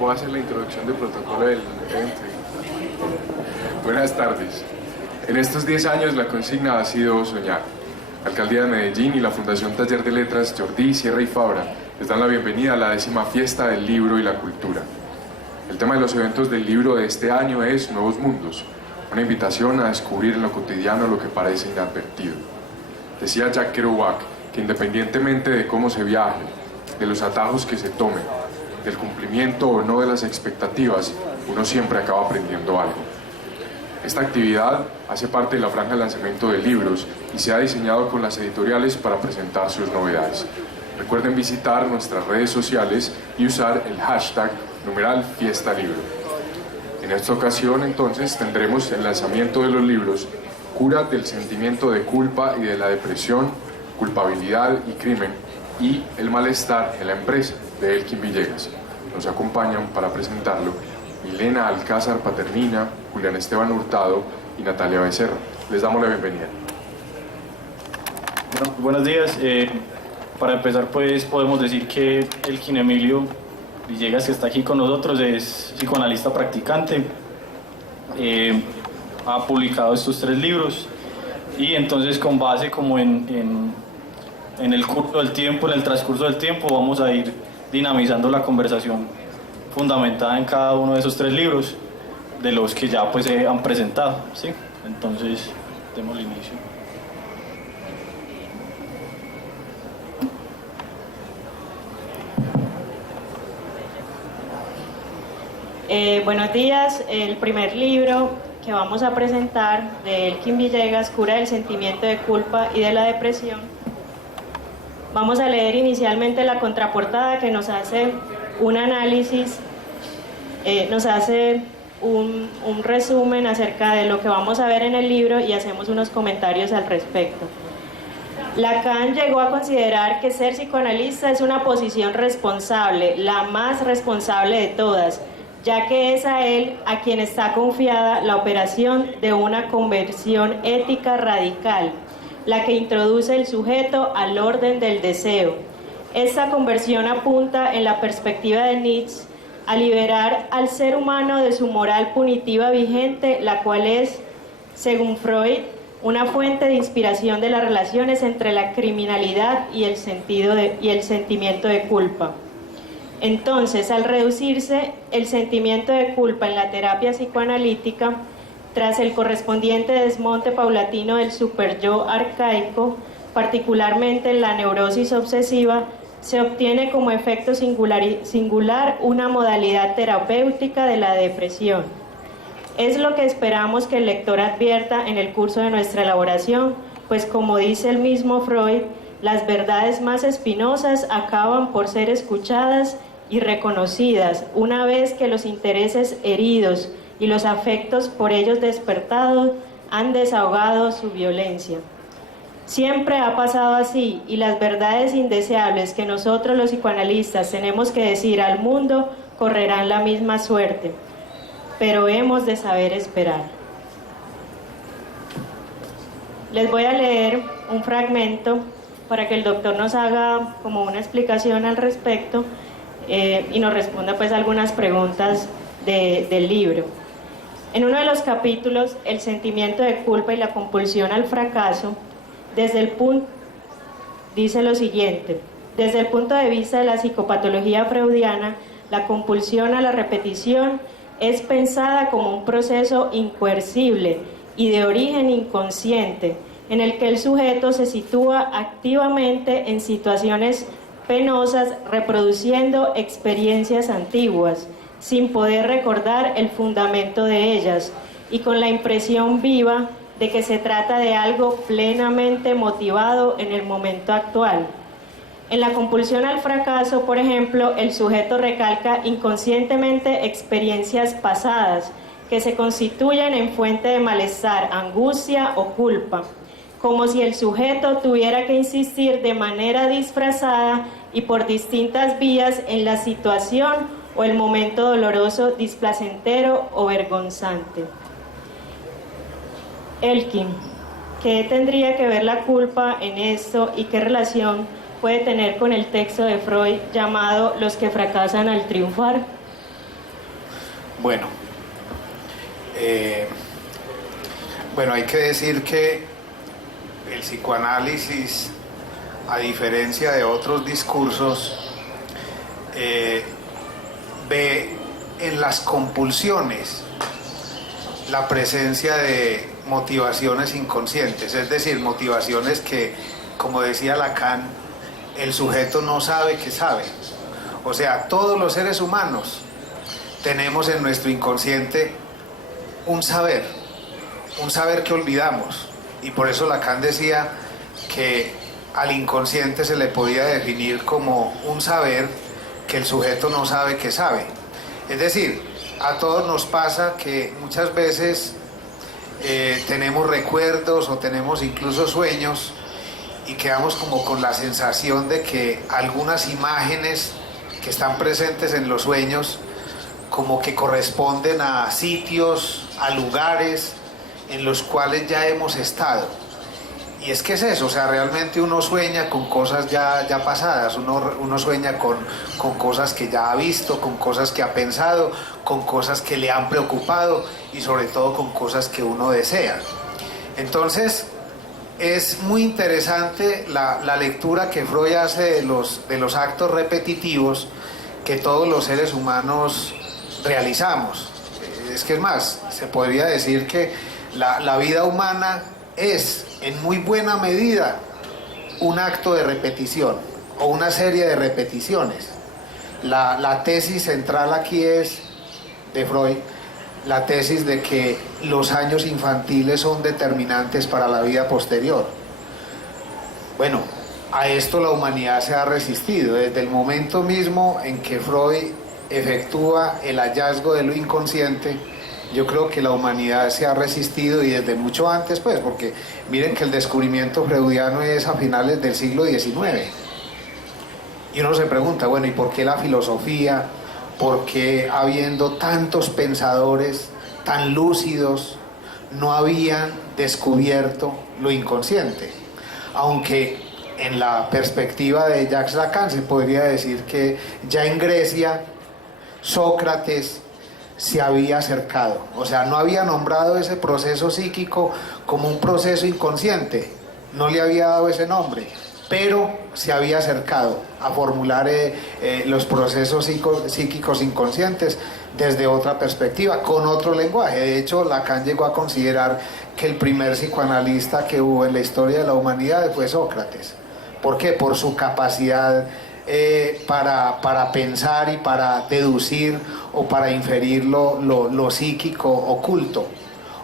Voy a hacer la introducción del protocolo del evento. Buenas tardes. En estos 10 años la consigna ha sido soñar. La Alcaldía de Medellín y la Fundación Taller de Letras Jordi, Sierra y Fabra les dan la bienvenida a la 10ª Fiesta del Libro y la Cultura. El tema de los eventos del libro de este año es Nuevos Mundos, una invitación a descubrir en lo cotidiano lo que parece inadvertido. Decía Jack Kerouac que independientemente de cómo se viaje, de los atajos que se tomen, del cumplimiento o no de las expectativas, uno siempre acaba aprendiendo algo. Esta actividad hace parte de la franja de lanzamiento de libros y se ha diseñado con las editoriales para presentar sus novedades. Recuerden visitar nuestras redes sociales y usar el hashtag #FiestaLibro. En esta ocasión, entonces, tendremos el lanzamiento de los libros Cura del sentimiento de culpa y de la depresión, culpabilidad y crimen, y El malestar en la empresa, de Elkin Villegas. Nos acompañan para presentarlo Milena Alcázar Paternina, Julián Esteban Hurtado y Natalia Becerra. Les damos la bienvenida. Bueno, buenos días. Para empezar, pues podemos decir que Elkin Emilio Villegas, que está aquí con nosotros, es psicoanalista practicante. Ha publicado estos 3 libros y entonces, con base como en el curso del tiempo, en el transcurso del tiempo, vamos a ir dinamizando la conversación fundamentada en cada uno de esos 3 libros, de los que ya pues se han presentado, ¿sí? Entonces, demos inicio. Buenos días. El primer libro que vamos a presentar, de Elkin Villegas, Cura del sentimiento de culpa y de la depresión. Vamos a leer inicialmente la contraportada, que nos hace un análisis, nos hace un resumen acerca de lo que vamos a ver en el libro y hacemos unos comentarios al respecto. Lacan llegó a considerar que ser psicoanalista es una posición responsable, la más responsable de todas, ya que es a él a quien está confiada la operación de una conversión ética radical, la que introduce el sujeto al orden del deseo. Esta conversión apunta, en la perspectiva de Nietzsche, a liberar al ser humano de su moral punitiva vigente, la cual es, según Freud, una fuente de inspiración de las relaciones entre la criminalidad y el sentimiento de culpa. Entonces, al reducirse el sentimiento de culpa en la terapia psicoanalítica, tras el correspondiente desmonte paulatino del superyo arcaico, particularmente en la neurosis obsesiva, se obtiene como efecto singular una modalidad terapéutica de la depresión. Es lo que esperamos que el lector advierta en el curso de nuestra elaboración, pues como dice el mismo Freud, las verdades más espinosas acaban por ser escuchadas y reconocidas una vez que los intereses heridos y los afectos por ellos despertados han desahogado su violencia. Siempre ha pasado así, y las verdades indeseables que nosotros los psicoanalistas tenemos que decir al mundo correrán la misma suerte, pero hemos de saber esperar. Les voy a leer un fragmento para que el doctor nos haga como una explicación al respecto y nos responda pues algunas preguntas del libro. En uno de los capítulos, el sentimiento de culpa y la compulsión al fracaso, dice lo siguiente: desde el punto de vista de la psicopatología freudiana, la compulsión a la repetición es pensada como un proceso incoercible y de origen inconsciente, en el que el sujeto se sitúa activamente en situaciones penosas, reproduciendo experiencias antiguas, sin poder recordar el fundamento de ellas, y con la impresión viva de que se trata de algo plenamente motivado en el momento actual. En la compulsión al fracaso, por ejemplo, el sujeto recalca inconscientemente experiencias pasadas que se constituyen en fuente de malestar, angustia o culpa, como si el sujeto tuviera que insistir de manera disfrazada y por distintas vías en la situación o el momento doloroso, displacentero o vergonzante. Elkin, ¿qué tendría que ver la culpa en esto y qué relación puede tener con el texto de Freud llamado Los que fracasan al triunfar? Bueno, hay que decir que el psicoanálisis, a diferencia de otros discursos, ve en las compulsiones la presencia de motivaciones inconscientes, es decir, motivaciones que, como decía Lacan, el sujeto no sabe que sabe. O sea, todos los seres humanos tenemos en nuestro inconsciente un saber que olvidamos, y por eso Lacan decía que al inconsciente se le podía definir como un saber que el sujeto no sabe que sabe. Es decir, a todos nos pasa que muchas veces tenemos recuerdos o tenemos incluso sueños y quedamos como con la sensación de que algunas imágenes que están presentes en los sueños como que corresponden a sitios, a lugares en los cuales ya hemos estado. Y es que es eso, o sea, realmente uno sueña con cosas ya pasadas, uno sueña con cosas que ya ha visto, con cosas que ha pensado, con cosas que le han preocupado y sobre todo con cosas que uno desea. Entonces, es muy interesante la lectura que Freud hace de los actos repetitivos que todos los seres humanos realizamos. Es que es más, se podría decir que la vida humana es en muy buena medida un acto de repetición o una serie de repeticiones. La tesis central aquí es de Freud, la tesis de que los años infantiles son determinantes para la vida posterior. Bueno, a esto la humanidad se ha resistido desde el momento mismo en que Freud efectúa el hallazgo de lo inconsciente. Yo creo que la humanidad se ha resistido, y desde mucho antes, pues, porque miren que el descubrimiento freudiano es a finales del siglo XIX. Y uno se pregunta, bueno, ¿y por qué la filosofía? ¿Por qué, habiendo tantos pensadores tan lúcidos, no habían descubierto lo inconsciente? Aunque en la perspectiva de Jacques Lacan se podría decir que ya en Grecia Sócrates se había acercado, o sea, no había nombrado ese proceso psíquico como un proceso inconsciente, no le había dado ese nombre, pero se había acercado a formular los procesos psíquicos inconscientes desde otra perspectiva, con otro lenguaje. De hecho, Lacan llegó a considerar que el primer psicoanalista que hubo en la historia de la humanidad fue Sócrates. ¿Por qué? Por su capacidad para pensar y para deducir o para inferir lo psíquico oculto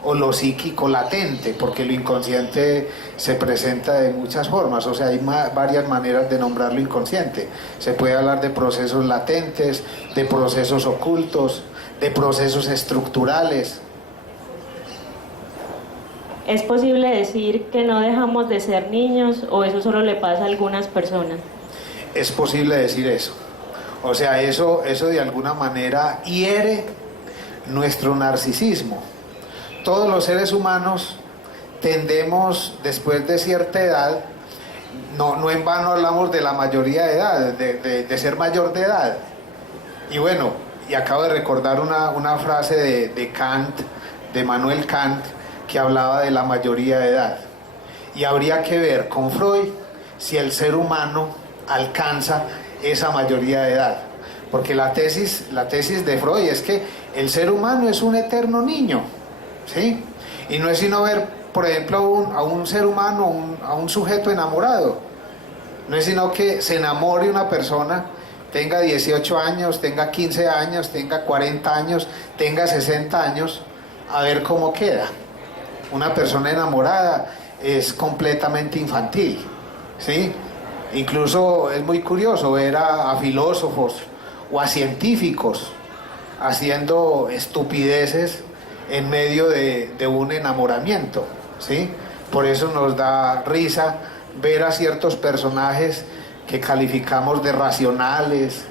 o lo psíquico latente, porque lo inconsciente se presenta de muchas formas, o sea, hay varias maneras de nombrar lo inconsciente. Se puede hablar de procesos latentes, de procesos ocultos, de procesos estructurales. ¿Es posible decir que no dejamos de ser niños o eso solo le pasa a algunas personas? Es posible decir eso. O sea, eso de alguna manera hiere nuestro narcisismo. Todos los seres humanos tendemos, después de cierta edad, no en vano hablamos de la mayoría de edad, de ser mayor de edad. Y bueno, y acabo de recordar una frase de Kant, de Immanuel Kant, que hablaba de la mayoría de edad. Y habría que ver con Freud si el ser humano alcanza esa mayoría de edad, porque la tesis de Freud es que el ser humano es un eterno niño, ¿sí? Y no es sino ver, por ejemplo, a un ser humano, a un sujeto enamorado, no es sino que se enamore una persona, tenga 18 años, tenga 15 años, tenga 40 años, tenga 60 años, a ver cómo queda. Una persona enamorada es completamente infantil, ¿sí? Incluso es muy curioso ver a filósofos o a científicos haciendo estupideces en medio de un enamoramiento, ¿sí? Por eso nos da risa ver a ciertos personajes que calificamos de racionales,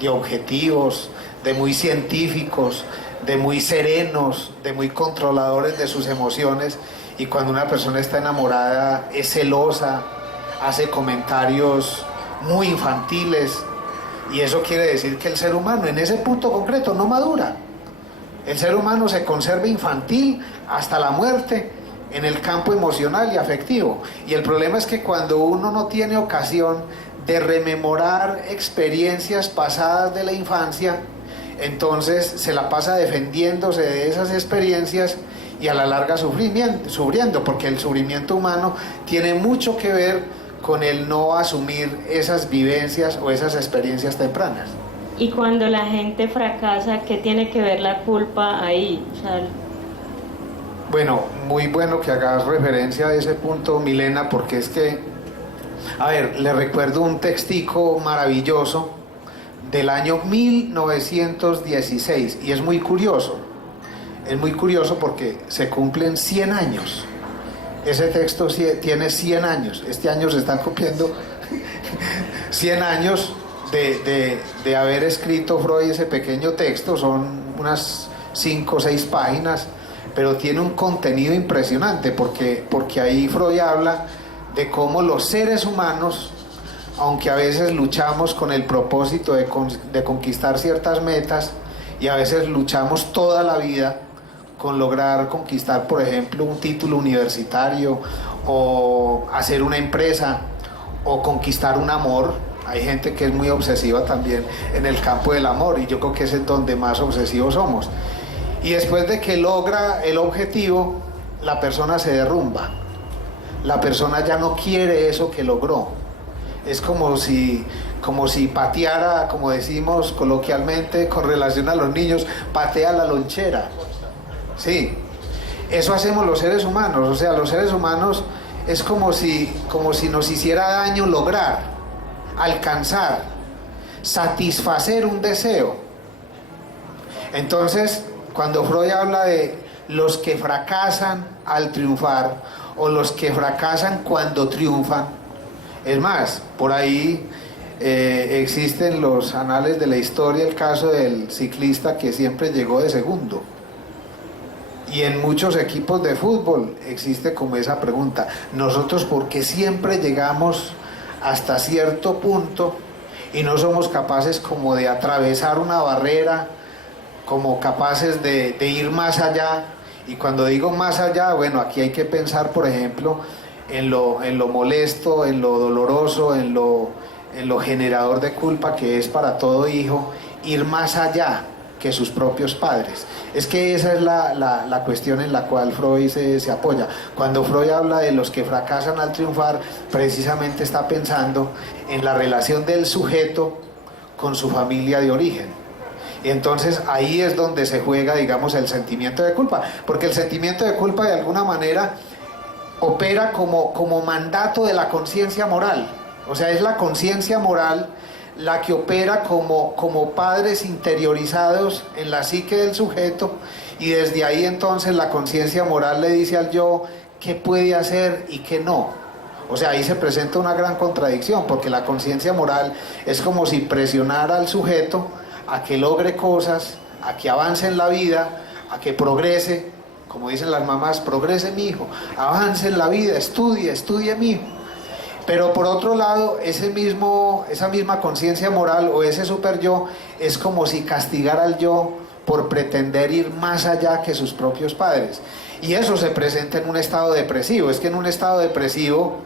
de objetivos, de muy científicos, de muy serenos, de muy controladores de sus emociones, y cuando una persona está enamorada es celosa, hace comentarios muy infantiles, y eso quiere decir que el ser humano en ese punto concreto no madura. El ser humano se conserva infantil hasta la muerte en el campo emocional y afectivo, y el problema es que cuando uno no tiene ocasión de rememorar experiencias pasadas de la infancia, entonces se la pasa defendiéndose de esas experiencias y a la larga sufriendo, porque el sufrimiento humano tiene mucho que ver con el no asumir esas vivencias o esas experiencias tempranas. Y cuando la gente fracasa, ¿qué tiene que ver la culpa ahí? O sea, bueno, muy bueno que hagas referencia a ese punto, Milena, porque es que, a ver, le recuerdo un textico maravilloso del año 1916, y es muy curioso porque se cumplen 100 años. Ese texto tiene 100 años, este año se están cumpliendo 100 años de haber escrito Freud ese pequeño texto. Son unas 5 o 6 páginas, pero tiene un contenido impresionante, porque ahí Freud habla de cómo los seres humanos, aunque a veces luchamos con el propósito de conquistar ciertas metas, y a veces luchamos toda la vida con lograr conquistar, por ejemplo, un título universitario, o hacer una empresa, o conquistar un amor. Hay gente que es muy obsesiva también en el campo del amor, y yo creo que ese es donde más obsesivos somos. Y después de que logra el objetivo, la persona se derrumba. La persona ya no quiere eso que logró. Es como si pateara, como decimos coloquialmente con relación a los niños, patea la lonchera. Sí, eso hacemos los seres humanos. O sea, los seres humanos es como si nos hiciera daño lograr, alcanzar, satisfacer un deseo. Entonces, cuando Freud habla de los que fracasan al triunfar, o los que fracasan cuando triunfan, es más, por ahí existen los anales de la historia el caso del ciclista que siempre llegó de segundo. Y en muchos equipos de fútbol existe como esa pregunta: nosotros, ¿por qué siempre llegamos hasta cierto punto y no somos capaces como de atravesar una barrera, como capaces de ir más allá? Y cuando digo más allá, bueno, aquí hay que pensar, por ejemplo, en lo molesto, en lo doloroso, en lo generador de culpa que es para todo hijo ir más allá que sus propios padres. Es que esa es la cuestión en la cual Freud se apoya. Cuando Freud habla de los que fracasan al triunfar, precisamente está pensando en la relación del sujeto con su familia de origen. Y entonces ahí es donde se juega, digamos, el sentimiento de culpa, porque el sentimiento de culpa de alguna manera opera como mandato de la conciencia moral. O sea, es la conciencia moral la que opera como padres interiorizados en la psique del sujeto, y desde ahí entonces la conciencia moral le dice al yo qué puede hacer y qué no. O sea, ahí se presenta una gran contradicción, porque la conciencia moral es como si presionara al sujeto a que logre cosas, a que avance en la vida, a que progrese, como dicen las mamás: progrese mi hijo, avance en la vida, estudie mi hijo. Pero por otro lado, esa misma conciencia moral o ese super yo es como si castigara al yo por pretender ir más allá que sus propios padres. Y eso se presenta en un estado depresivo. Es que en un estado depresivo,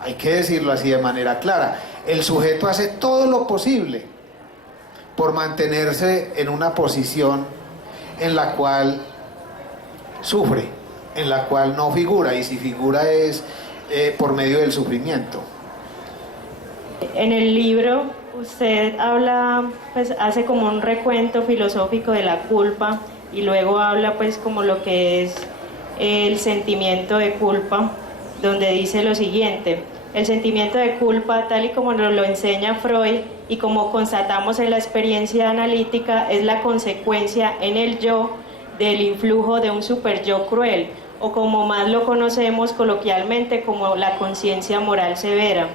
hay que decirlo así de manera clara, el sujeto hace todo lo posible por mantenerse en una posición en la cual sufre, en la cual no figura, y si figura es por medio del sufrimiento. En el libro usted habla, pues hace como un recuento filosófico de la culpa, y luego habla pues como lo que es el sentimiento de culpa, donde dice lo siguiente: el sentimiento de culpa, tal y como nos lo enseña Freud y como constatamos en la experiencia analítica, es la consecuencia en el yo del influjo de un superyo cruel, o como más lo conocemos coloquialmente como la conciencia moral severa.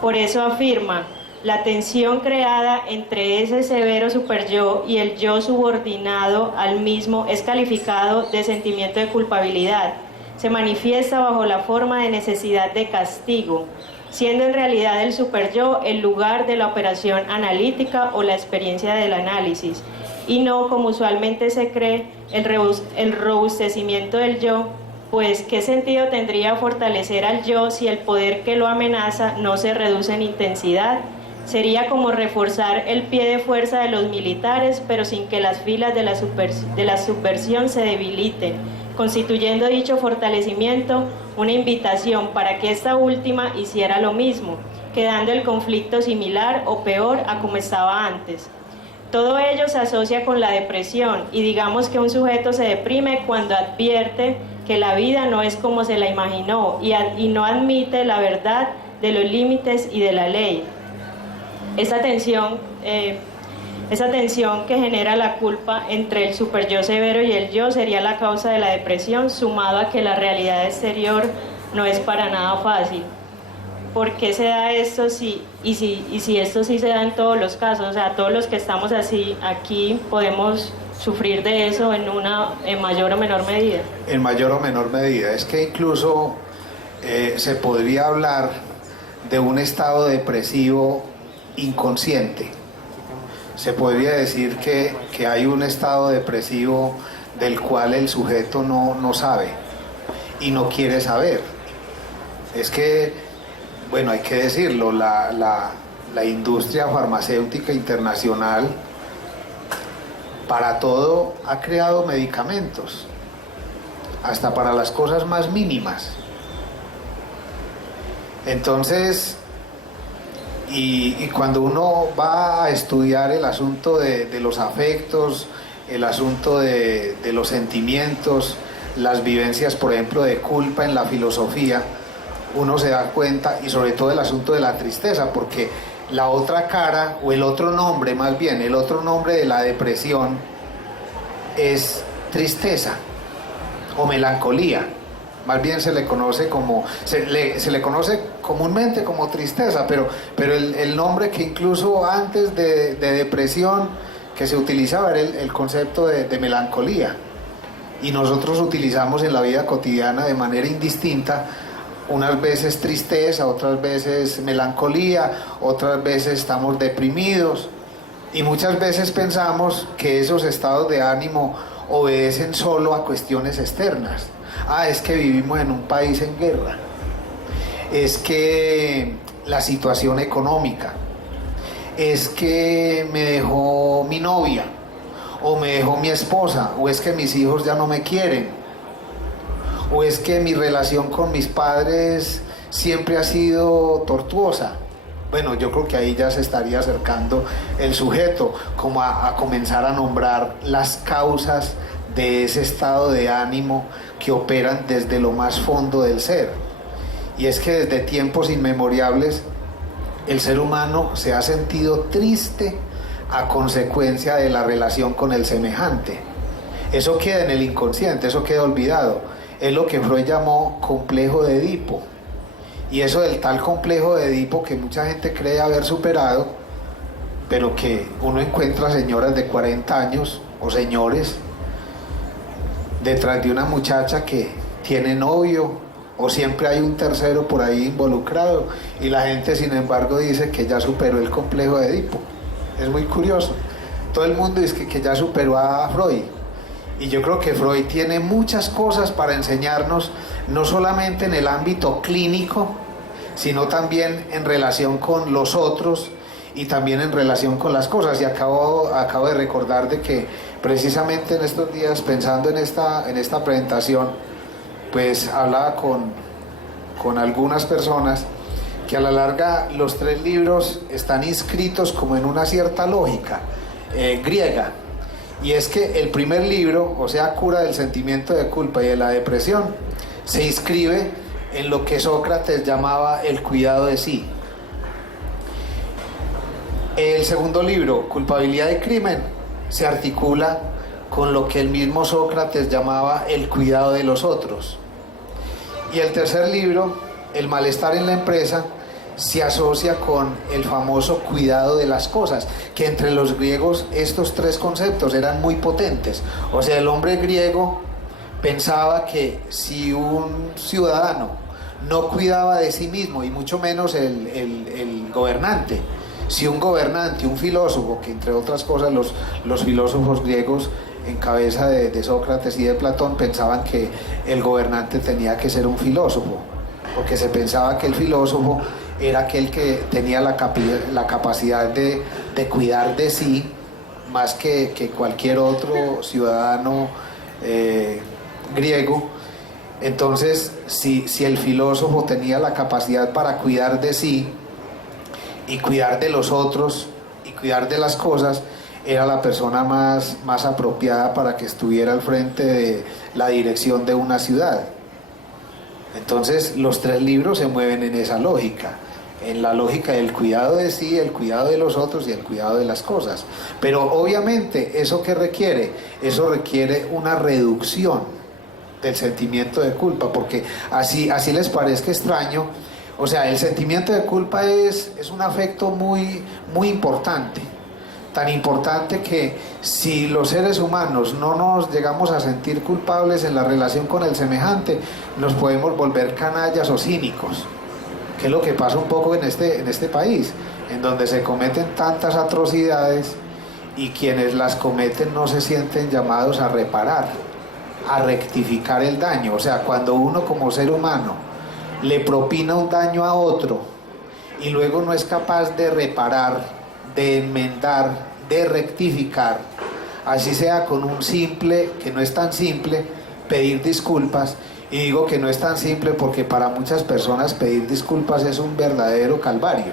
Por eso afirma: la tensión creada entre ese severo superyo y el yo subordinado al mismo es calificado de sentimiento de culpabilidad. se manifiesta bajo la forma de necesidad de castigo, siendo en realidad el superyo el lugar de la operación analítica o la experiencia del análisis, y no, como usualmente se cree, el robustecimiento del yo, pues ¿qué sentido tendría fortalecer al yo si el poder que lo amenaza no se reduce en intensidad? Sería como reforzar el pie de fuerza de los militares, pero sin que las filas de la subversión se debiliten, constituyendo dicho fortalecimiento una invitación para que esta última hiciera lo mismo, quedando el conflicto similar o peor a como estaba antes. Todo ello se asocia con la depresión, y digamos que un sujeto se deprime cuando advierte que la vida no es como se la imaginó y no admite la verdad de los límites y de la ley. Esa tensión que genera la culpa entre el superyo severo y el yo sería la causa de la depresión, sumado a que la realidad exterior no es para nada fácil. ¿Por qué se da esto si esto sí se da en todos los casos? O sea, todos los que estamos así aquí podemos sufrir de eso en mayor o menor medida. En mayor o menor medida. Es que incluso se podría hablar de un estado depresivo inconsciente. Se podría decir que hay un estado depresivo del cual el sujeto no sabe y no quiere saber. Es que, bueno, hay que decirlo, la industria farmacéutica internacional para todo ha creado medicamentos, hasta para las cosas más mínimas. Entonces, y cuando uno va a estudiar el asunto de los afectos, el asunto de los sentimientos, las vivencias, por ejemplo, de culpa en la filosofía, uno se da cuenta, y sobre todo el asunto de la tristeza, porque la otra cara, o el otro nombre más bien, el otro nombre de la depresión es tristeza o melancolía. Más bien se le conoce se le conoce comúnmente como tristeza, pero el nombre que incluso antes de depresión que se utilizaba era el concepto de melancolía, y nosotros utilizamos en la vida cotidiana de manera indistinta, unas veces tristeza, otras veces melancolía, otras veces estamos deprimidos, y muchas veces pensamos que esos estados de ánimo obedecen solo a cuestiones externas. Es que vivimos en un país en guerra, es que la situación económica, es que me dejó mi novia, o me dejó mi esposa, o es que mis hijos ya no me quieren, o es que mi relación con mis padres siempre ha sido tortuosa. Bueno, yo creo que ahí ya se estaría acercando el sujeto como a comenzar a nombrar las causas de ese estado de ánimo que operan desde lo más fondo del ser. Y es que desde tiempos inmemorables el ser humano se ha sentido triste a consecuencia de la relación con el semejante. Eso queda en el inconsciente, eso queda olvidado. Es lo que Freud llamó complejo de Edipo. Y eso del tal complejo de Edipo que mucha gente cree haber superado, pero que uno encuentra señoras de 40 años o señores detrás de una muchacha que tiene novio, o siempre hay un tercero por ahí involucrado, y la gente sin embargo dice que ya superó el complejo de Edipo. Es muy curioso. Todo el mundo dice que ya superó a Freud. Y yo creo que Freud tiene muchas cosas para enseñarnos, no solamente en el ámbito clínico, sino también en relación con los otros y también en relación con las cosas. Y acabo de recordar de que precisamente en estos días, pensando en esta presentación, pues hablaba con algunas personas que a la larga los 3 libros están inscritos como en una cierta lógica griega. Y es que el primer libro, o sea, Cura del sentimiento de culpa y de la depresión, se inscribe en lo que Sócrates llamaba el cuidado de sí. El segundo libro, Culpabilidad y crimen, se articula con lo que el mismo Sócrates llamaba el cuidado de los otros. Y el tercer libro, El malestar en la empresa, se asocia con el famoso cuidado de las cosas, que entre los griegos estos 3 conceptos eran muy potentes. O sea, el hombre griego pensaba que si un ciudadano no cuidaba de sí mismo, y mucho menos el gobernante, si un gobernante, un filósofo, que entre otras cosas los filósofos griegos en cabeza de Sócrates y de Platón pensaban que el gobernante tenía que ser un filósofo, porque se pensaba que el filósofo era aquel que tenía la capacidad de cuidar de sí más que cualquier otro ciudadano griego. Entonces, si el filósofo tenía la capacidad para cuidar de sí y cuidar de los otros y cuidar de las cosas, era la persona más apropiada para que estuviera al frente de la dirección de una ciudad. Entonces, los 3 libros se mueven en esa lógica, en la lógica del cuidado de sí, el cuidado de los otros y el cuidado de las cosas. Pero obviamente, ¿eso qué requiere? Eso requiere una reducción del sentimiento de culpa, porque así les parezca extraño, o sea, el sentimiento de culpa es un afecto muy, muy importante, tan importante que si los seres humanos no nos llegamos a sentir culpables en la relación con el semejante, nos podemos volver canallas o cínicos, que es lo que pasa un poco en este país, en donde se cometen tantas atrocidades y quienes las cometen no se sienten llamados a reparar, a rectificar el daño. O sea, cuando uno como ser humano le propina un daño a otro y luego no es capaz de reparar, de enmendar, de rectificar, así sea con un simple, que no es tan simple, pedir disculpas. Y digo que no es tan simple porque para muchas personas pedir disculpas es un verdadero calvario,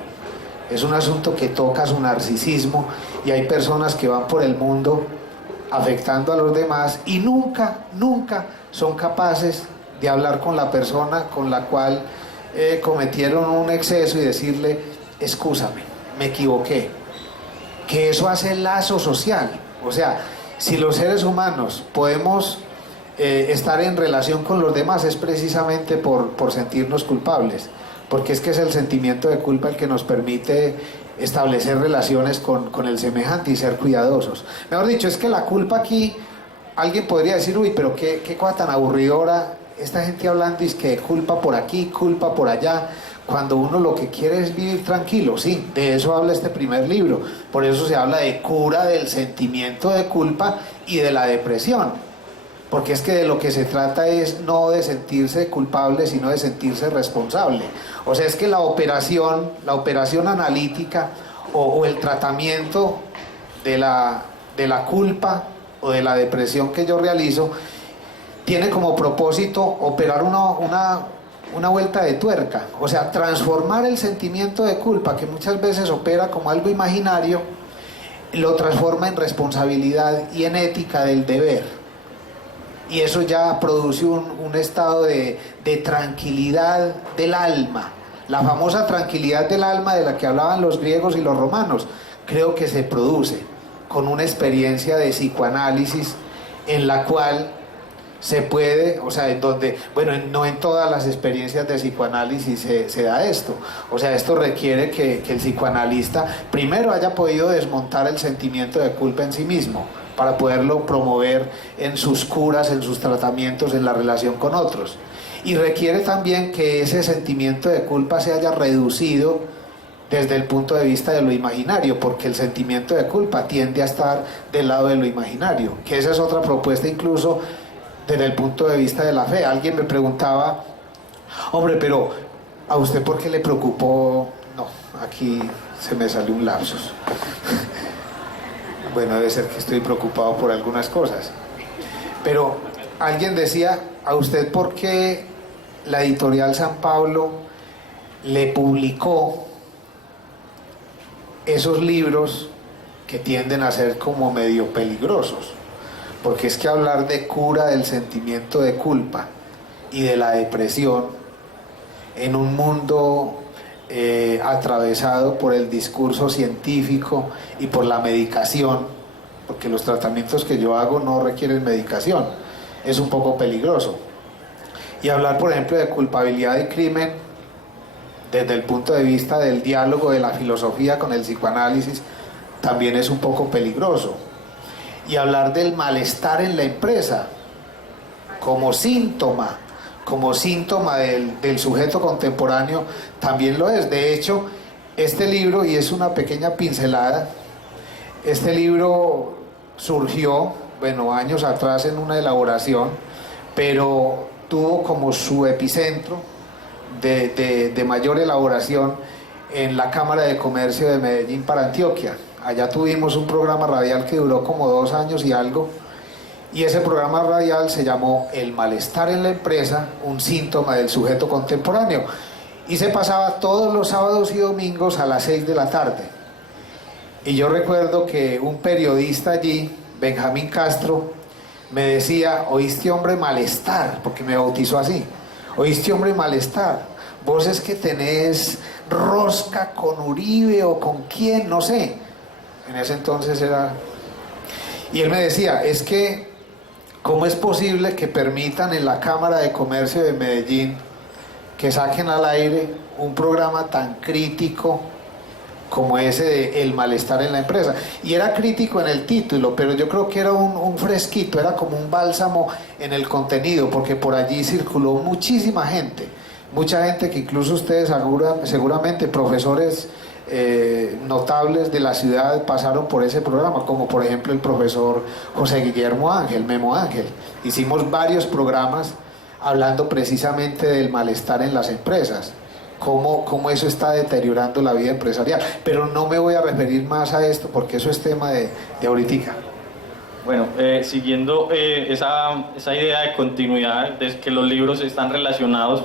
es un asunto que toca su narcisismo, y hay personas que van por el mundo afectando a los demás y nunca son capaces de hablar con la persona con la cual cometieron un exceso y decirle: excúsame, me equivoqué. Que eso hace lazo social. O sea, si los seres humanos podemos estar en relación con los demás, es precisamente por sentirnos culpables, porque es que es el sentimiento de culpa el que nos permite establecer relaciones con el semejante y ser cuidadosos. Mejor dicho, es que la culpa aquí, alguien podría decir: uy, pero qué cosa tan aburridora esta gente hablando, y es que culpa por aquí, culpa por allá, cuando uno lo que quiere es vivir tranquilo. Sí, de eso habla este primer libro, por eso se habla de cura del sentimiento de culpa y de la depresión, porque es que de lo que se trata es no de sentirse culpable, sino de sentirse responsable. O sea, es que la operación analítica o el tratamiento de la culpa o de la depresión que yo realizo tiene como propósito operar una vuelta de tuerca, o sea, transformar el sentimiento de culpa, que muchas veces opera como algo imaginario, lo transforma en responsabilidad y en ética del deber. Y eso ya produce un estado de tranquilidad del alma, la famosa tranquilidad del alma de la que hablaban los griegos y los romanos. Creo que se produce con una experiencia de psicoanálisis en la cual se puede, o sea, en donde, bueno, no en todas las experiencias de psicoanálisis se da esto. O sea, esto requiere que el psicoanalista primero haya podido desmontar el sentimiento de culpa en sí mismo, para poderlo promover en sus curas, en sus tratamientos, en la relación con otros. Y requiere también que ese sentimiento de culpa se haya reducido desde el punto de vista de lo imaginario, porque el sentimiento de culpa tiende a estar del lado de lo imaginario, que esa es otra propuesta incluso desde el punto de vista de la fe. Alguien me preguntaba: hombre, pero ¿a usted por qué le preocupó? No, aquí se me salió un lapsus. Bueno, debe ser que estoy preocupado por algunas cosas. Pero alguien decía: ¿a usted por qué la editorial San Pablo le publicó esos libros que tienden a ser como medio peligrosos? Porque es que hablar de cura del sentimiento de culpa y de la depresión en un mundo atravesado por el discurso científico y por la medicación, porque los tratamientos que yo hago no requieren medicación, es un poco peligroso. Y hablar, por ejemplo, de culpabilidad y crimen desde el punto de vista del diálogo de la filosofía con el psicoanálisis también es un poco peligroso. Y hablar del malestar en la empresa como síntoma del sujeto contemporáneo, también lo es. De hecho, este libro, y es una pequeña pincelada, este libro surgió, bueno, años atrás en una elaboración, pero tuvo como su epicentro de mayor elaboración en la Cámara de Comercio de Medellín para Antioquia. Allá tuvimos un programa radial que duró como 2 años y algo, y ese programa radial se llamó El malestar en la empresa, un síntoma del sujeto contemporáneo, y se pasaba todos los sábados y domingos a las 6 de la tarde. Y yo recuerdo que un periodista allí, Benjamín Castro, me decía: oíste, hombre, malestar, porque me bautizó así, oíste, hombre, malestar, vos es que tenés rosca con Uribe o con quién, no sé, en ese entonces era, y él me decía: es que ¿cómo es posible que permitan en la Cámara de Comercio de Medellín que saquen al aire un programa tan crítico como ese de El malestar en la empresa? Y era crítico en el título, pero yo creo que era un fresquito, era como un bálsamo en el contenido, porque por allí circuló muchísima gente, mucha gente que incluso ustedes seguramente, profesores notables de la ciudad, pasaron por ese programa, como por ejemplo el profesor José Guillermo Ángel, Memo Ángel. Hicimos varios programas hablando precisamente del malestar en las empresas, cómo eso está deteriorando la vida empresarial, pero no me voy a referir más a esto porque eso es tema de ahoritica. Bueno, siguiendo esa idea de continuidad, de que los libros están relacionados,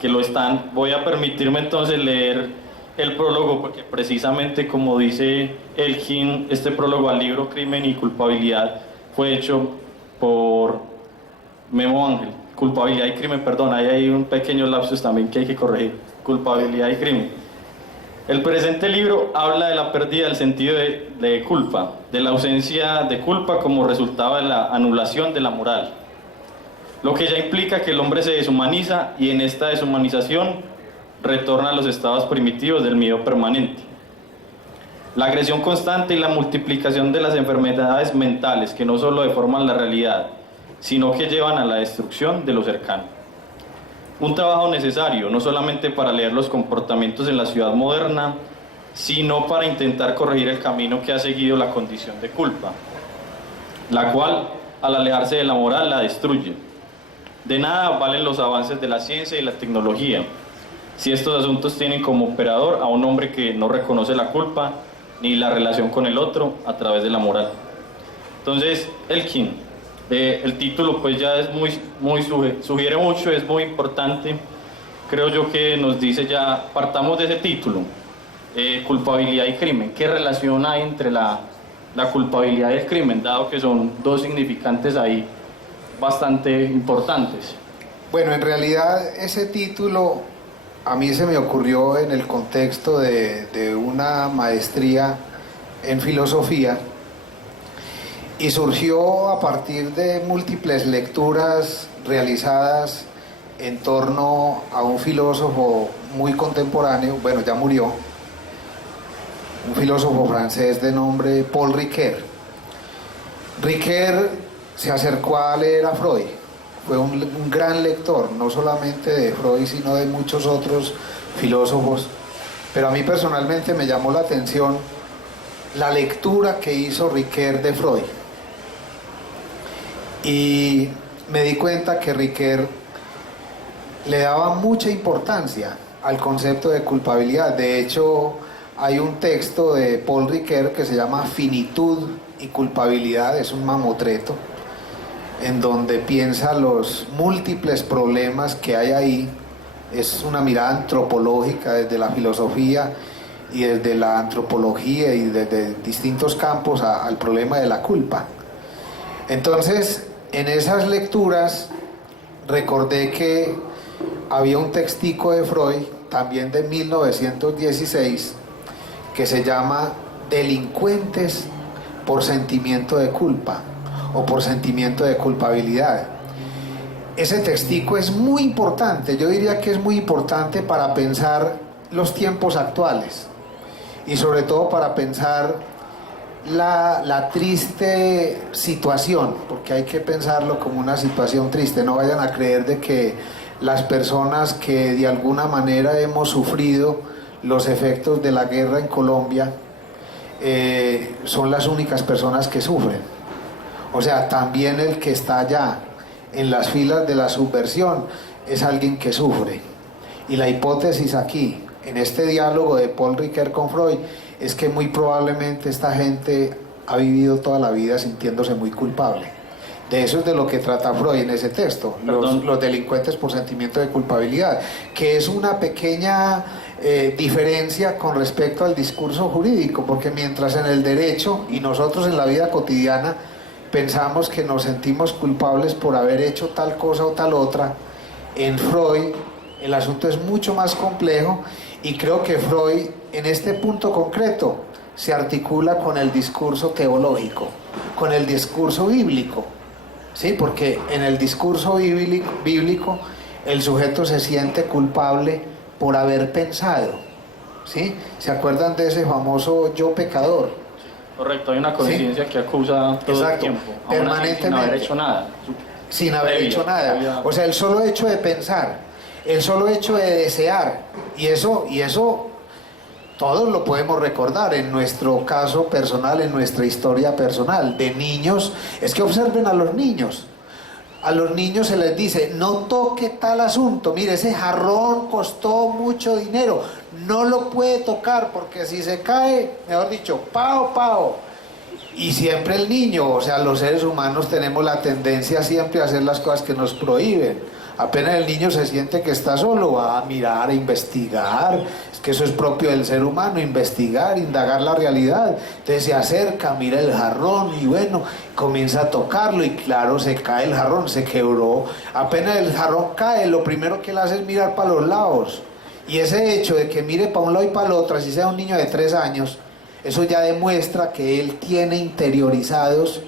que lo están, voy a permitirme entonces leer el prólogo, porque precisamente como dice Elkin, este prólogo al libro Crimen y Culpabilidad fue hecho por Memo Ángel. Culpabilidad y crimen, perdón, ahí hay un pequeño lapsus también que hay que corregir. Culpabilidad y crimen. El presente libro habla de la pérdida del sentido de culpa, de la ausencia de culpa como resultado de la anulación de la moral, lo que ya implica que el hombre se deshumaniza, y en esta deshumanización retorna a los estados primitivos del miedo permanente. La agresión constante y la multiplicación de las enfermedades mentales que no solo deforman la realidad, sino que llevan a la destrucción de lo cercano. Un trabajo necesario, no solamente para leer los comportamientos en la ciudad moderna, sino para intentar corregir el camino que ha seguido la condición de culpa, la cual, al alejarse de la moral, la destruye. De nada valen los avances de la ciencia y la tecnología si estos asuntos tienen como operador a un hombre que no reconoce la culpa ni la relación con el otro a través de la moral. Entonces, Elkin, el título pues ya es sugiere mucho, es muy importante. Creo yo que nos dice ya, partamos de ese título, culpabilidad y crimen. ¿Qué relación hay entre la culpabilidad y el crimen, dado que son dos significantes ahí bastante importantes? Bueno, en realidad ese título a mí se me ocurrió en el contexto de una maestría en filosofía, y surgió a partir de múltiples lecturas realizadas en torno a un filósofo muy contemporáneo, bueno, ya murió, un filósofo francés de nombre Paul Ricoeur. Ricoeur se acercó a leer a Freud, fue un gran lector, no solamente de Freud, sino de muchos otros filósofos, pero a mí personalmente me llamó la atención la lectura que hizo Ricoeur de Freud. Y me di cuenta que Ricoeur le daba mucha importancia al concepto de culpabilidad. De hecho, hay un texto de Paul Ricoeur que se llama Finitud y culpabilidad, es un mamotreto, en donde piensa los múltiples problemas que hay ahí. Es una mirada antropológica desde la filosofía y desde la antropología y desde distintos campos al problema de la culpa. Entonces, en esas lecturas recordé que había un textico de Freud, también de 1916, que se llama Delincuentes por sentimiento de culpa o por sentimiento de culpabilidad. Ese textico es muy importante, yo diría que es muy importante para pensar los tiempos actuales y sobre todo para pensar la triste situación, porque hay que pensarlo como una situación triste. No vayan a creer de que las personas que de alguna manera hemos sufrido los efectos de la guerra en Colombia son las únicas personas que sufren. O sea, también el que está allá en las filas de la subversión es alguien que sufre. Y la hipótesis aquí, en este diálogo de Paul Ricoeur con Freud, es que muy probablemente esta gente ha vivido toda la vida sintiéndose muy culpable. De eso es de lo que trata Freud en ese texto, los delincuentes por sentimiento de culpabilidad, que es una pequeña diferencia con respecto al discurso jurídico, porque mientras en el derecho y nosotros en la vida cotidiana pensamos que nos sentimos culpables por haber hecho tal cosa o tal otra, en Freud el asunto es mucho más complejo, y creo que Freud en este punto concreto se articula con el discurso teológico, con el discurso bíblico, ¿sí? Porque en el discurso bíblico el sujeto se siente culpable por haber pensado, ¿sí? ¿Se acuerdan de ese famoso yo pecador? Correcto, hay una conciencia, ¿sí?, que acusa todo el tiempo, permanentemente, sin haber hecho nada. Sin haber hecho nada. O sea, el solo hecho de pensar, el solo hecho de desear, y eso todos lo podemos recordar en nuestro caso personal, en nuestra historia personal, de niños. Es que observen a los niños. A los niños se les dice, no toque tal asunto, mire, ese jarrón costó mucho dinero, no lo puede tocar porque si se cae, mejor dicho, pao, pao. Y siempre el niño, o sea, los seres humanos tenemos la tendencia siempre a hacer las cosas que nos prohíben. Apenas el niño se siente que está solo, va a mirar, a investigar. Es que eso es propio del ser humano, investigar, indagar la realidad. Entonces se acerca, mira el jarrón y bueno, comienza a tocarlo y claro, se cae el jarrón, se quebró. Apenas el jarrón cae, lo primero que él hace es mirar para los lados. Y ese hecho de que mire para un lado y para el otro, así sea un niño de 3 años, eso ya demuestra que él tiene interiorizados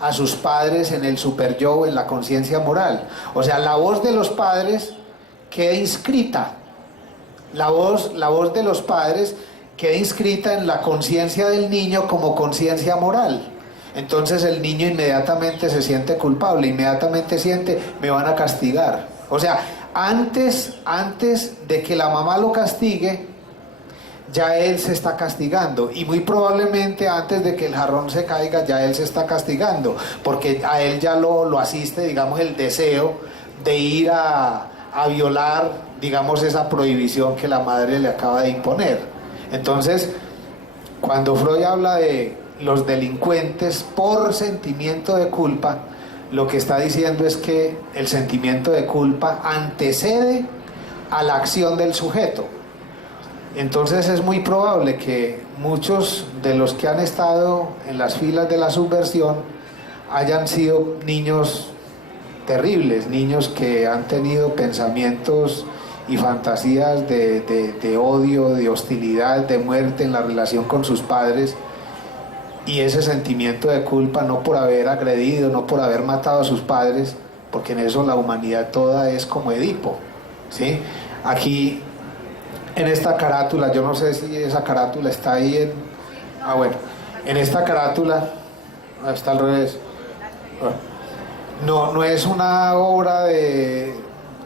a sus padres en el superyo, en la conciencia moral. O sea, la voz de los padres queda inscrita. La voz de los padres queda inscrita en la conciencia del niño como conciencia moral. Entonces el niño inmediatamente se siente culpable, inmediatamente siente, me van a castigar. O sea, antes de que la mamá lo castigue, ya él se está castigando, y muy probablemente antes de que el jarrón se caiga ya él se está castigando, porque a él ya lo asiste, digamos, el deseo de ir a violar, digamos, esa prohibición que la madre le acaba de imponer. Entonces, cuando Freud habla de los delincuentes por sentimiento de culpa, lo que está diciendo es que el sentimiento de culpa antecede a la acción del sujeto. Entonces es muy probable que muchos de los que han estado en las filas de la subversión hayan sido niños terribles, niños que han tenido pensamientos y fantasías de odio, de hostilidad, de muerte en la relación con sus padres, y ese sentimiento de culpa no por haber agredido, no por haber matado a sus padres, porque en eso la humanidad toda es como Edipo, ¿sí? Aquí en esta carátula, yo no sé si esa carátula está ahí en... Ah, bueno, en esta carátula, está al revés. No es una obra de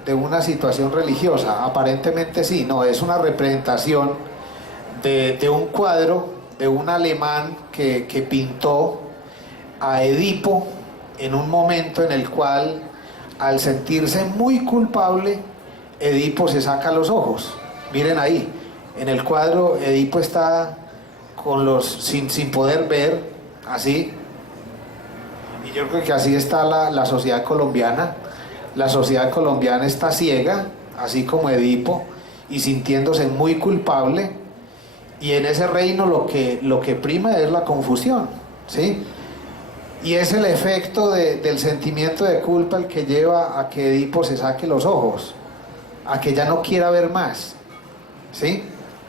una situación religiosa, aparentemente sí, no, es una representación de un cuadro de un alemán que pintó a Edipo en un momento en el cual, al sentirse muy culpable, Edipo se saca los ojos. Miren ahí, en el cuadro Edipo está con sin poder ver, así, y yo creo que así está la sociedad colombiana. La sociedad colombiana está ciega, así como Edipo, y sintiéndose muy culpable, y en ese reino lo que prima es la confusión, ¿sí? Y es el efecto del sentimiento de culpa el que lleva a que Edipo se saque los ojos, a que ya no quiera ver más, ¿sí?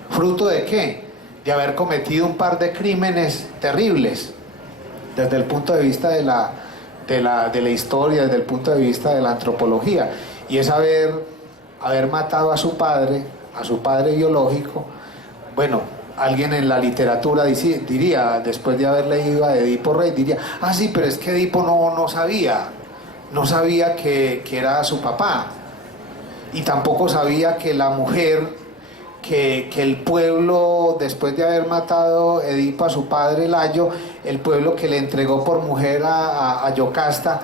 ¿Fruto de qué? De haber cometido un par de crímenes terribles desde el punto de vista de la historia, desde el punto de vista de la antropología, y es haber matado a su padre biológico, bueno, Alguien en la literatura diría, después de haber leído a Edipo Rey, diría, ah sí, pero es que Edipo no sabía que era su papá, y tampoco sabía que la mujer, que el pueblo, después de haber matado Edipo a su padre Layo, el pueblo que le entregó por mujer a Yocasta,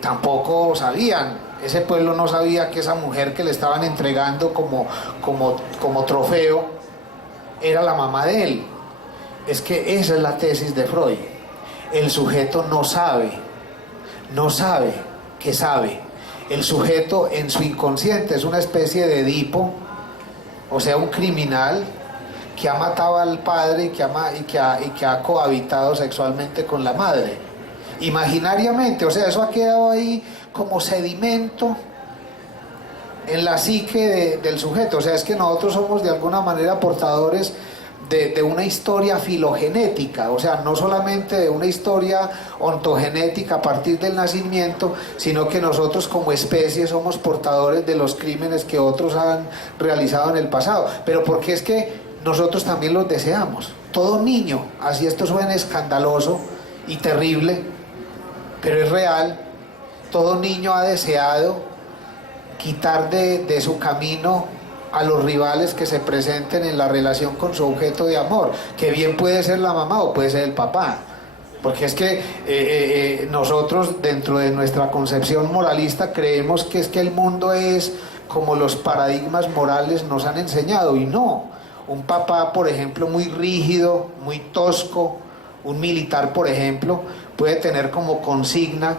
tampoco sabían. Ese pueblo no sabía que esa mujer que le estaban entregando como trofeo era la mamá de él. Es que esa es la tesis de Freud. El sujeto no sabe que sabe. El sujeto en su inconsciente es una especie de Edipo, o sea, un criminal que ha matado al padre y que ha cohabitado sexualmente con la madre, imaginariamente. O sea, eso ha quedado ahí como sedimento en la psique del sujeto. O sea, es que nosotros somos de alguna manera portadores de una historia filogenética, o sea, no solamente de una historia ontogenética a partir del nacimiento, sino que nosotros como especie somos portadores de los crímenes que otros han realizado en el pasado. Pero porque es que nosotros también los deseamos. Todo niño, así esto suena escandaloso y terrible, pero es real, todo niño ha deseado quitar de su camino a los rivales que se presenten en la relación con su objeto de amor, que bien puede ser la mamá o puede ser el papá. Porque es que nosotros, dentro de nuestra concepción moralista, creemos que es que el mundo es como los paradigmas morales nos han enseñado, y no. Un papá, por ejemplo, muy rígido, muy tosco, un militar, por ejemplo, puede tener como consigna,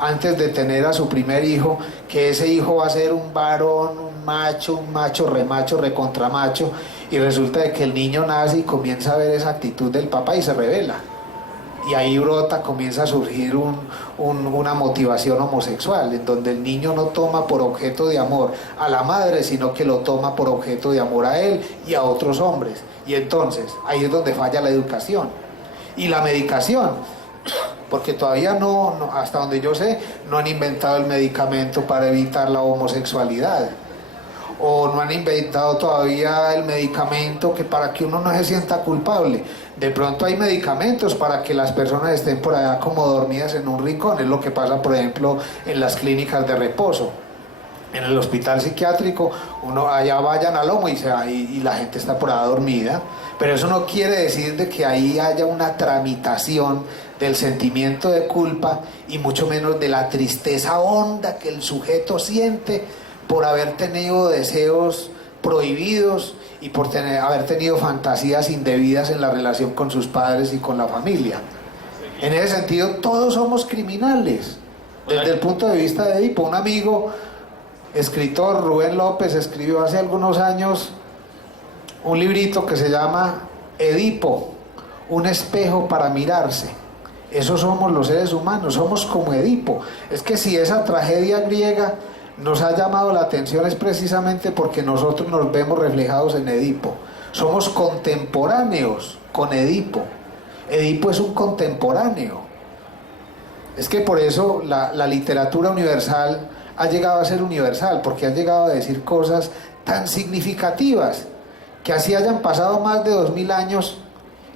antes de tener a su primer hijo, que ese hijo va a ser un varón, un macho, remacho, recontramacho, y resulta de que el niño nace y comienza a ver esa actitud del papá y se revela. Y ahí brota, comienza a surgir una motivación homosexual, en donde el niño no toma por objeto de amor a la madre, sino que lo toma por objeto de amor a él y a otros hombres. Y entonces, ahí es donde falla la educación. Y la medicación, porque todavía no, hasta donde yo sé, no han inventado el medicamento para evitar la homosexualidad, o no han inventado todavía el medicamento que para que uno no se sienta culpable. De pronto hay medicamentos para que las personas estén por allá como dormidas en un rincón. Es lo que pasa, por ejemplo, en las clínicas de reposo. En el hospital psiquiátrico, uno allá vayan al lomo y la gente está por allá dormida, pero eso no quiere decir de que ahí haya una tramitación del sentimiento de culpa, y mucho menos de la tristeza honda que el sujeto siente por haber tenido deseos prohibidos y por haber tenido fantasías indebidas en la relación con sus padres y con la familia. En ese sentido, todos somos criminales, desde el punto de vista de Edipo. Un amigo escritor, Rubén López, escribió hace algunos años un librito que se llama Edipo, un espejo para mirarse. Eso somos los seres humanos, somos como Edipo. Es que si esa tragedia griega nos ha llamado la atención, es precisamente porque nosotros nos vemos reflejados en Edipo. Somos contemporáneos con Edipo. Edipo es un contemporáneo. Es que por eso la literatura universal ha llegado a ser universal, porque ha llegado a decir cosas tan significativas que así hayan pasado más de 2000 años,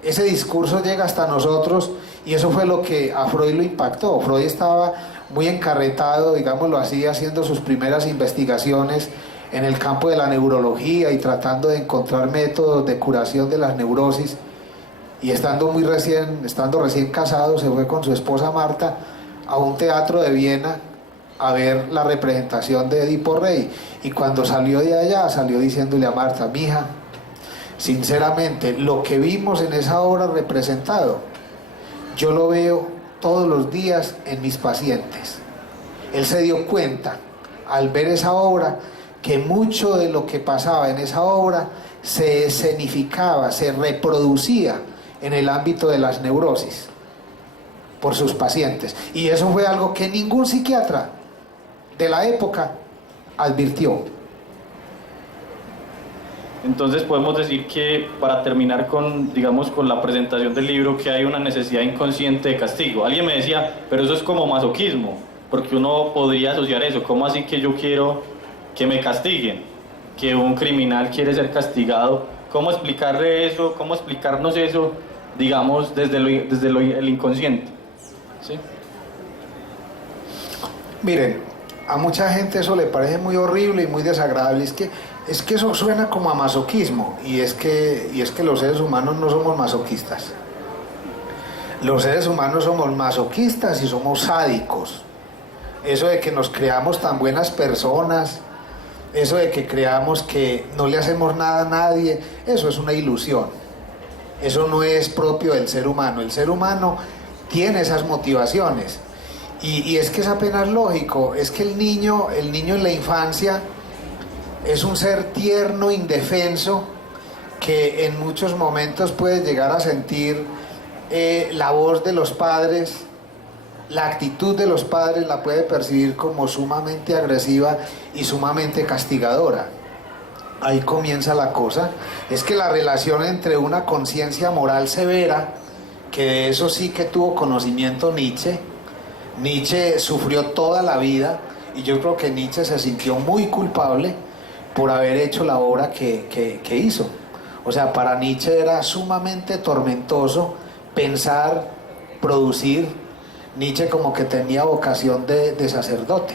ese discurso llega hasta nosotros, y eso fue lo que a Freud lo impactó. Freud estaba muy encarretado, digámoslo así, haciendo sus primeras investigaciones en el campo de la neurología y tratando de encontrar métodos de curación de las neurosis, y estando recién casado, se fue con su esposa Marta a un teatro de Viena a ver la representación de Edipo Rey, y cuando salió de allá, salió diciéndole a Marta: mija, sinceramente, lo que vimos en esa obra representado, yo lo veo todos los días en mis pacientes. Él se dio cuenta, al ver esa obra, que mucho de lo que pasaba en esa obra se escenificaba, se reproducía en el ámbito de las neurosis por sus pacientes. Y eso fue algo que ningún psiquiatra de la época advirtió. Entonces podemos decir que, para terminar con la presentación del libro, que hay una necesidad inconsciente de castigo. Alguien me decía, pero eso es como masoquismo, porque uno podría asociar eso. ¿Cómo así que yo quiero que me castiguen? Que un criminal quiere ser castigado. cómo explicarle eso, cómo explicarnos eso, digamos, desde el inconsciente. ¿Sí? Miren, a mucha gente eso le parece muy horrible y muy desagradable. Es que eso suena como a masoquismo, y es que los seres humanos no somos masoquistas. Los seres humanos somos masoquistas y somos sádicos. Eso de que nos creamos tan buenas personas, eso de que creamos que no le hacemos nada a nadie, eso es una ilusión. Eso no es propio del ser humano. El ser humano tiene esas motivaciones. Y es que es apenas lógico. Es que el niño en la infancia es un ser tierno, indefenso, que en muchos momentos puede llegar a sentir la voz de los padres, la actitud de los padres la puede percibir como sumamente agresiva y sumamente castigadora. Ahí comienza la cosa. Es que la relación entre una conciencia moral severa, que de eso sí que tuvo conocimiento Nietzsche sufrió toda la vida, y yo creo que Nietzsche se sintió muy culpable por haber hecho la obra que hizo. O sea, para Nietzsche era sumamente tormentoso pensar, producir. Nietzsche como que tenía vocación de sacerdote.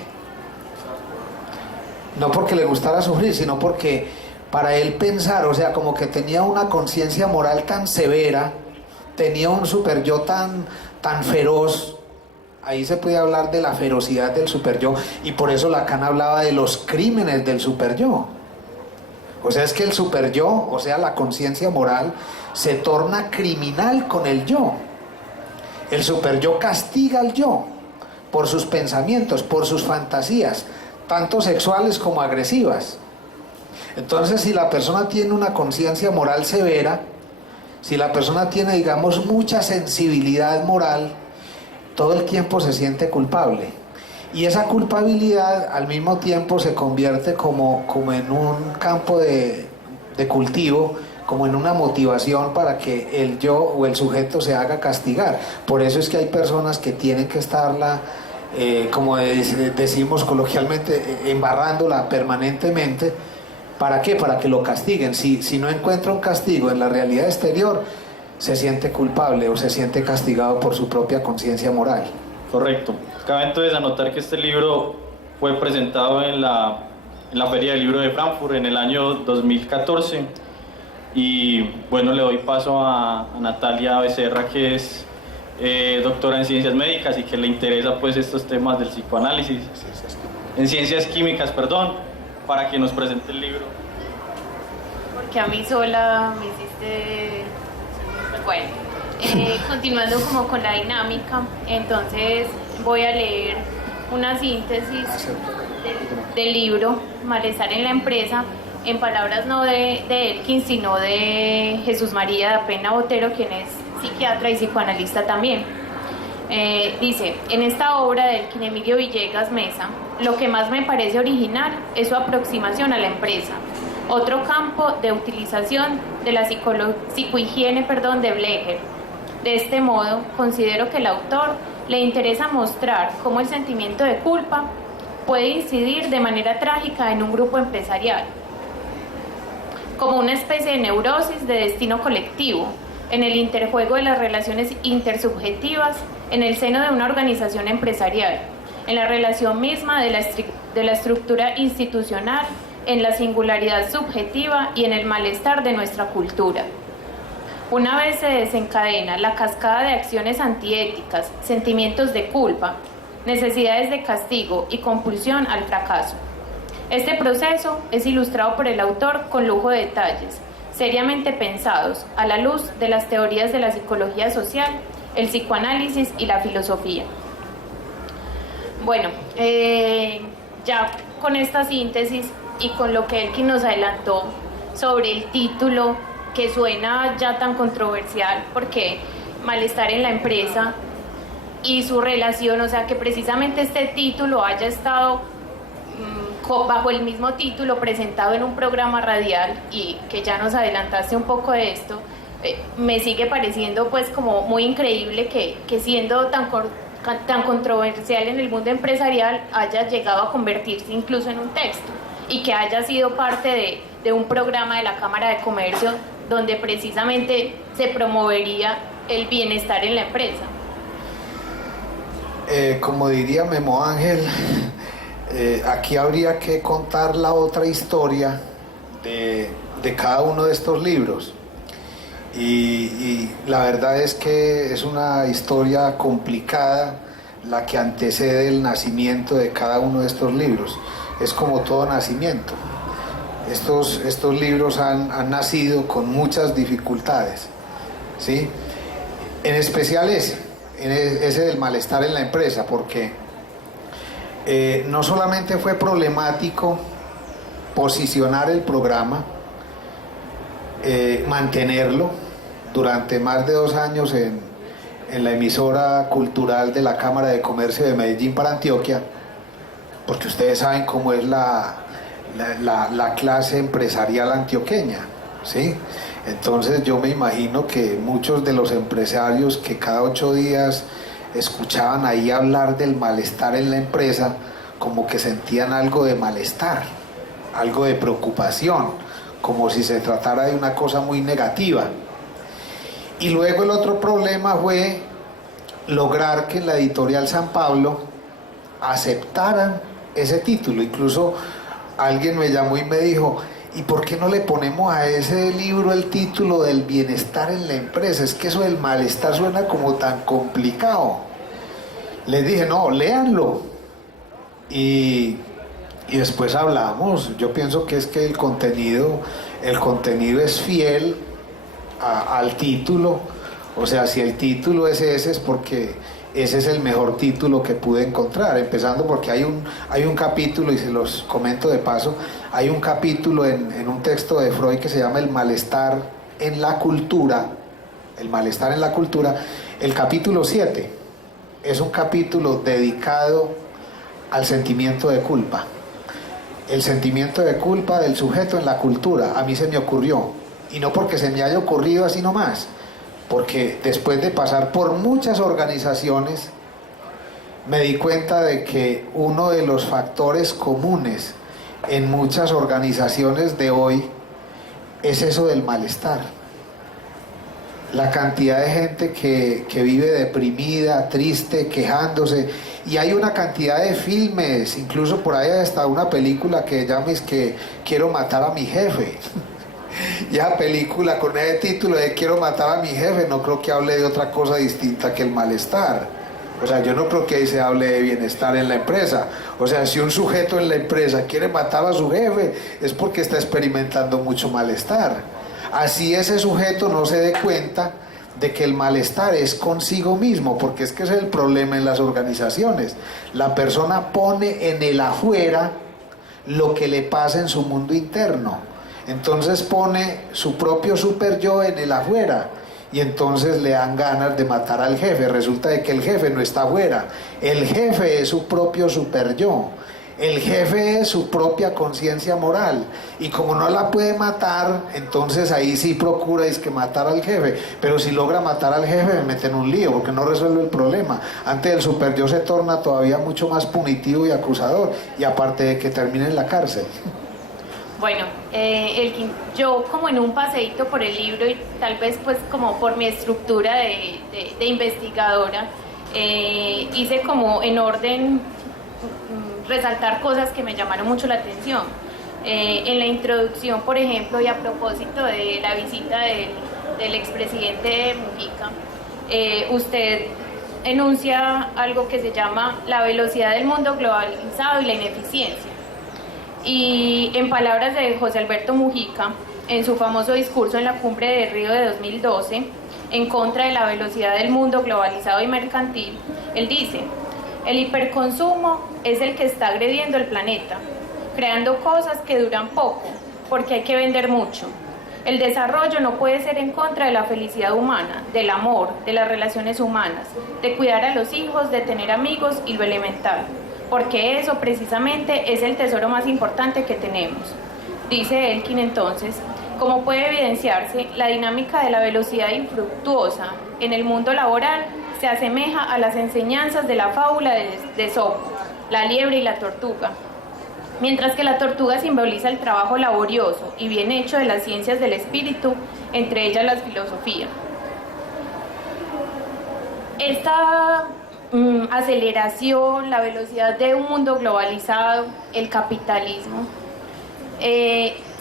No porque le gustara sufrir, sino porque para él pensar, o sea, como que tenía una conciencia moral tan severa, tenía un superyo tan feroz. Ahí se puede hablar de la ferocidad del superyo, y por eso Lacan hablaba de los crímenes del superyo. O sea, es que el superyo, o sea, la conciencia moral, se torna criminal con el yo. El superyo castiga al yo por sus pensamientos, por sus fantasías, tanto sexuales como agresivas. Entonces, si la persona tiene una conciencia moral severa, si la persona tiene, digamos, mucha sensibilidad moral, todo el tiempo se siente culpable. Y esa culpabilidad al mismo tiempo se convierte como en un campo de cultivo, como en una motivación para que el yo o el sujeto se haga castigar. Por eso es que hay personas que tienen que estarla, como decimos coloquialmente, embarrándola permanentemente. ¿Para qué? Para que lo castiguen. Si no encuentra un castigo en la realidad exterior, se siente culpable o se siente castigado por su propia conciencia moral. Correcto. Cabe entonces anotar que este libro fue presentado en la Feria del Libro de Frankfurt en el año 2014. Y bueno, le doy paso a Natalia Becerra, que es doctora en ciencias médicas y que le interesa pues estos temas del psicoanálisis, en ciencias químicas, perdón, para que nos presente el libro. Porque a mí sola me hiciste... Bueno, continuando como con la dinámica, entonces voy a leer una síntesis del libro Malestar en la empresa, en palabras no de Elkin, sino de Jesús María da Pena Botero, quien es psiquiatra y psicoanalista también. Dice, en esta obra de Elkin Emilio Villegas Mesa, lo que más me parece original es su aproximación a la empresa, otro campo de utilización de la psicohigiene de Blecher. De este modo, considero que el autor le interesa mostrar cómo el sentimiento de culpa puede incidir de manera trágica en un grupo empresarial, como una especie de neurosis de destino colectivo, en el interjuego de las relaciones intersubjetivas en el seno de una organización empresarial, en la relación misma de la estructura institucional, en la singularidad subjetiva y en el malestar de nuestra cultura. Una vez se desencadena la cascada de acciones antiéticas, sentimientos de culpa, necesidades de castigo y compulsión al fracaso. Este proceso es ilustrado por el autor con lujo de detalles, seriamente pensados a la luz de las teorías de la psicología social, el psicoanálisis y la filosofía. Bueno, ya con esta síntesis y con lo que Elkin nos adelantó sobre el título, que suena ya tan controversial, porque malestar en la empresa y su relación, o sea, que precisamente este título haya estado bajo el mismo título presentado en un programa radial, y que ya nos adelantaste un poco de esto, me sigue pareciendo pues como muy increíble que siendo tan controversial en el mundo empresarial haya llegado a convertirse incluso en un texto, y que haya sido parte de un programa de la Cámara de Comercio donde precisamente se promovería el bienestar en la empresa. Como diría Memo Ángel, aquí habría que contar la otra historia de cada uno de estos libros. Y la verdad es que es una historia complicada la que antecede el nacimiento de cada uno de estos libros. Es como todo nacimiento. Estos libros han nacido con muchas dificultades, ¿sí? En especial ese del malestar en la empresa, porque no solamente fue problemático posicionar el programa, mantenerlo durante más de 2 años en la emisora cultural de la Cámara de Comercio de Medellín para Antioquia, porque ustedes saben cómo es la clase empresarial antioqueña, ¿sí? Entonces yo me imagino que muchos de los empresarios que cada 8 días escuchaban ahí hablar del malestar en la empresa, como que sentían algo de malestar, algo de preocupación, como si se tratara de una cosa muy negativa. Y luego el otro problema fue lograr que en la editorial San Pablo aceptaran ese título. Incluso alguien me llamó y me dijo: ¿y por qué no le ponemos a ese libro el título del bienestar en la empresa? Es que eso del malestar suena como tan complicado. Les dije: no, léanlo. Y después hablamos. Yo pienso que es que el contenido es fiel al título. O sea, si el título es ese, es porque ese es el mejor título que pude encontrar, empezando porque hay un capítulo, y se los comento de paso, hay un capítulo en un texto de Freud que se llama El malestar en la cultura. El malestar en la cultura. El capítulo 7 es un capítulo dedicado al sentimiento de culpa. El sentimiento de culpa del sujeto en la cultura. A mí se me ocurrió, y no porque se me haya ocurrido así nomás, porque después de pasar por muchas organizaciones me di cuenta de que uno de los factores comunes en muchas organizaciones de hoy es eso del malestar. La cantidad de gente que vive deprimida, triste, quejándose, y hay una cantidad de filmes, incluso por ahí está una película que llama es que Quiero matar a mi jefe. Ya película con ese título de Quiero matar a mi jefe, no creo que hable de otra cosa distinta que el malestar. O sea, yo no creo que ahí se hable de bienestar en la empresa. O sea, si un sujeto en la empresa quiere matar a su jefe, es porque está experimentando mucho malestar. Así ese sujeto no se dé cuenta de que el malestar es consigo mismo, porque es que ese es el problema en las organizaciones. La persona pone en el afuera lo que le pasa en su mundo interno. Entonces pone su propio super yo en el afuera, y entonces le dan ganas de matar al jefe. Resulta de que el jefe no está afuera, el jefe es su propio super yo, el jefe es su propia conciencia moral, y como no la puede matar, entonces ahí sí procura es que matar al jefe. Pero si logra matar al jefe, me mete en un lío, porque no resuelve el problema. Antes el super yo se torna todavía mucho más punitivo y acusador, y aparte de que termina en la cárcel. Bueno, yo como en un paseíto por el libro, y tal vez pues como por mi estructura de investigadora, hice como en orden resaltar cosas que me llamaron mucho la atención. En la introducción, por ejemplo, y a propósito de la visita del expresidente Mujica, usted enuncia algo que se llama la velocidad del mundo globalizado y la ineficiencia. Y en palabras de José Alberto Mujica, en su famoso discurso en la Cumbre de Río de 2012, en contra de la velocidad del mundo globalizado y mercantil, él dice: el hiperconsumo es el que está agrediendo el planeta, creando cosas que duran poco, porque hay que vender mucho. El desarrollo no puede ser en contra de la felicidad humana, del amor, de las relaciones humanas, de cuidar a los hijos, de tener amigos y lo elemental, porque eso precisamente es el tesoro más importante que tenemos. Dice Elkin entonces: como puede evidenciarse, la dinámica de la velocidad infructuosa en el mundo laboral se asemeja a las enseñanzas de la fábula de Esopo, la liebre y la tortuga. mientras que la tortuga simboliza el trabajo laborioso y bien hecho de las ciencias del espíritu, entre ellas la filosofía. Esta aceleración, la velocidad de un mundo globalizado, el capitalismo,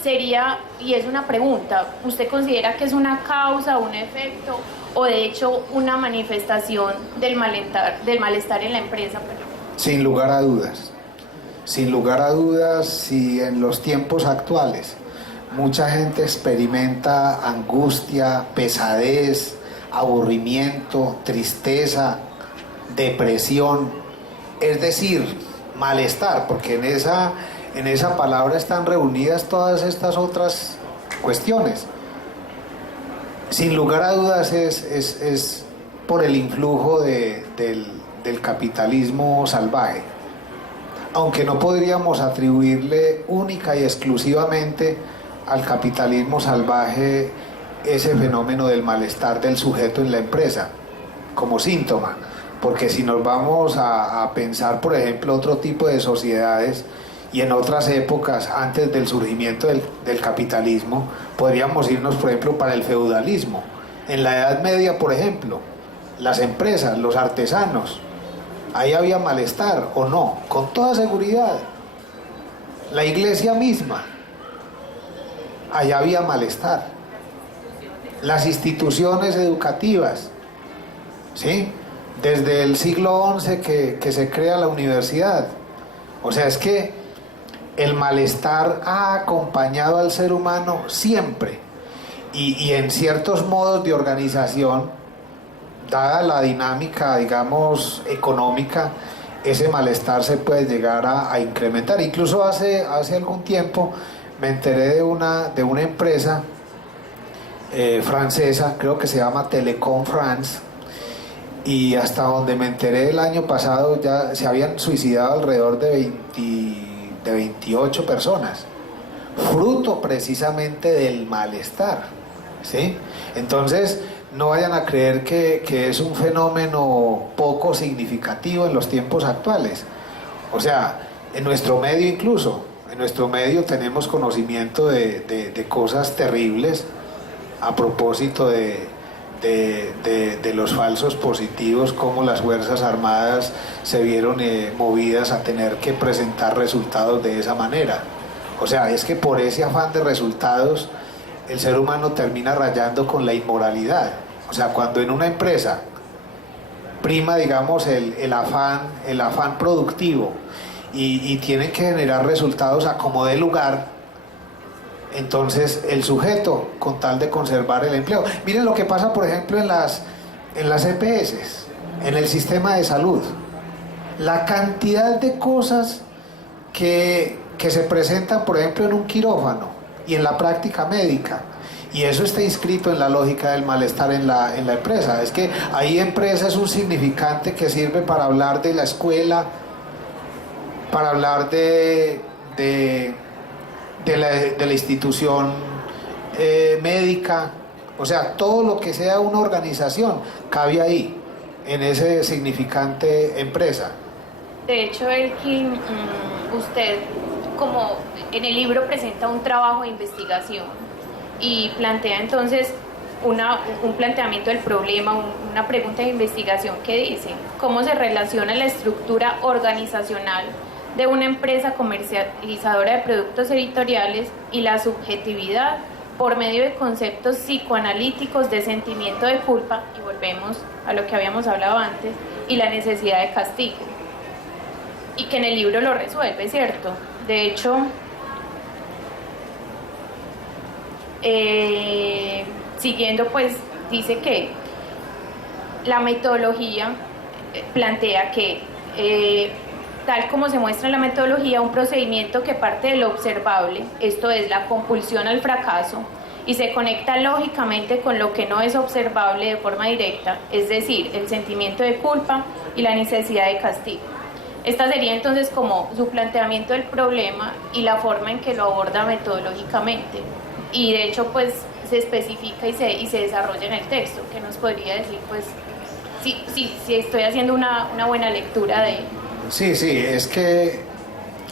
sería, y es una pregunta, ¿usted considera que es una causa, un efecto o de hecho una manifestación del malestar en la empresa? Sin lugar a dudas. Sin lugar a dudas, si en los tiempos actuales mucha gente experimenta angustia, pesadez, aburrimiento, tristeza, depresión, es decir, malestar, porque en esa palabra están reunidas todas estas otras cuestiones. Sin lugar a dudas es por el influjo del capitalismo salvaje, aunque no podríamos atribuirle única y exclusivamente al capitalismo salvaje ese fenómeno del malestar del sujeto en la empresa como síntoma, porque si nos vamos a pensar, por ejemplo, otro tipo de sociedades y en otras épocas antes del surgimiento del capitalismo, podríamos irnos, por ejemplo, para el feudalismo. En la Edad Media, por ejemplo, las empresas, los artesanos, ahí había malestar, ¿o no? Con toda seguridad. La iglesia misma, allá había malestar. Las instituciones educativas, ¿sí? Desde el siglo XI que se crea la universidad. O sea, es que el malestar ha acompañado al ser humano siempre. Y en ciertos modos de organización, dada la dinámica, digamos, económica, ese malestar se puede llegar a incrementar. Incluso hace algún tiempo me enteré de una empresa francesa, creo que se llama Telecom France, y hasta donde me enteré el año pasado ya se habían suicidado alrededor de 28 personas, fruto precisamente del malestar, ¿sí? Entonces, no vayan a creer que es un fenómeno poco significativo en los tiempos actuales. O sea, en nuestro medio incluso, en nuestro medio tenemos conocimiento de cosas terribles a propósito de los falsos positivos, como las Fuerzas Armadas se vieron movidas a tener que presentar resultados de esa manera. O sea, es que por ese afán de resultados el ser humano termina rayando con la inmoralidad. O sea, cuando en una empresa prima, digamos, el afán productivo y tienen que generar resultados a como dé lugar, entonces el sujeto, con tal de conservar el empleo. Miren lo que pasa, por ejemplo, en las EPS, en el sistema de salud. La cantidad de cosas que se presentan, por ejemplo, en un quirófano y en la práctica médica. Y eso está inscrito en la lógica del malestar en la empresa. Es que ahí empresa es un significante que sirve para hablar de la escuela, para hablar de la institución médica. O sea, todo lo que sea una organización cabe ahí, en ese significante empresa. De hecho, Elkin, usted, como en el libro, presenta un trabajo de investigación y plantea entonces un planteamiento del problema, una pregunta de investigación que dice: ¿cómo se relaciona la estructura organizacional de una empresa comercializadora de productos editoriales y la subjetividad por medio de conceptos psicoanalíticos de sentimiento de culpa, y volvemos a lo que habíamos hablado antes, y la necesidad de castigo? Y que en el libro lo resuelve, ¿cierto? De hecho, siguiendo, pues dice que la metodología plantea que tal como se muestra en la metodología, un procedimiento que parte de lo observable, esto es la compulsión al fracaso, y se conecta lógicamente con lo que no es observable de forma directa, es decir, el sentimiento de culpa y la necesidad de castigo. Esta sería entonces como su planteamiento del problema y la forma en que lo aborda metodológicamente. Y de hecho, pues se especifica y se desarrolla en el texto, que nos podría decir, pues, si estoy haciendo una buena lectura de... Sí, es que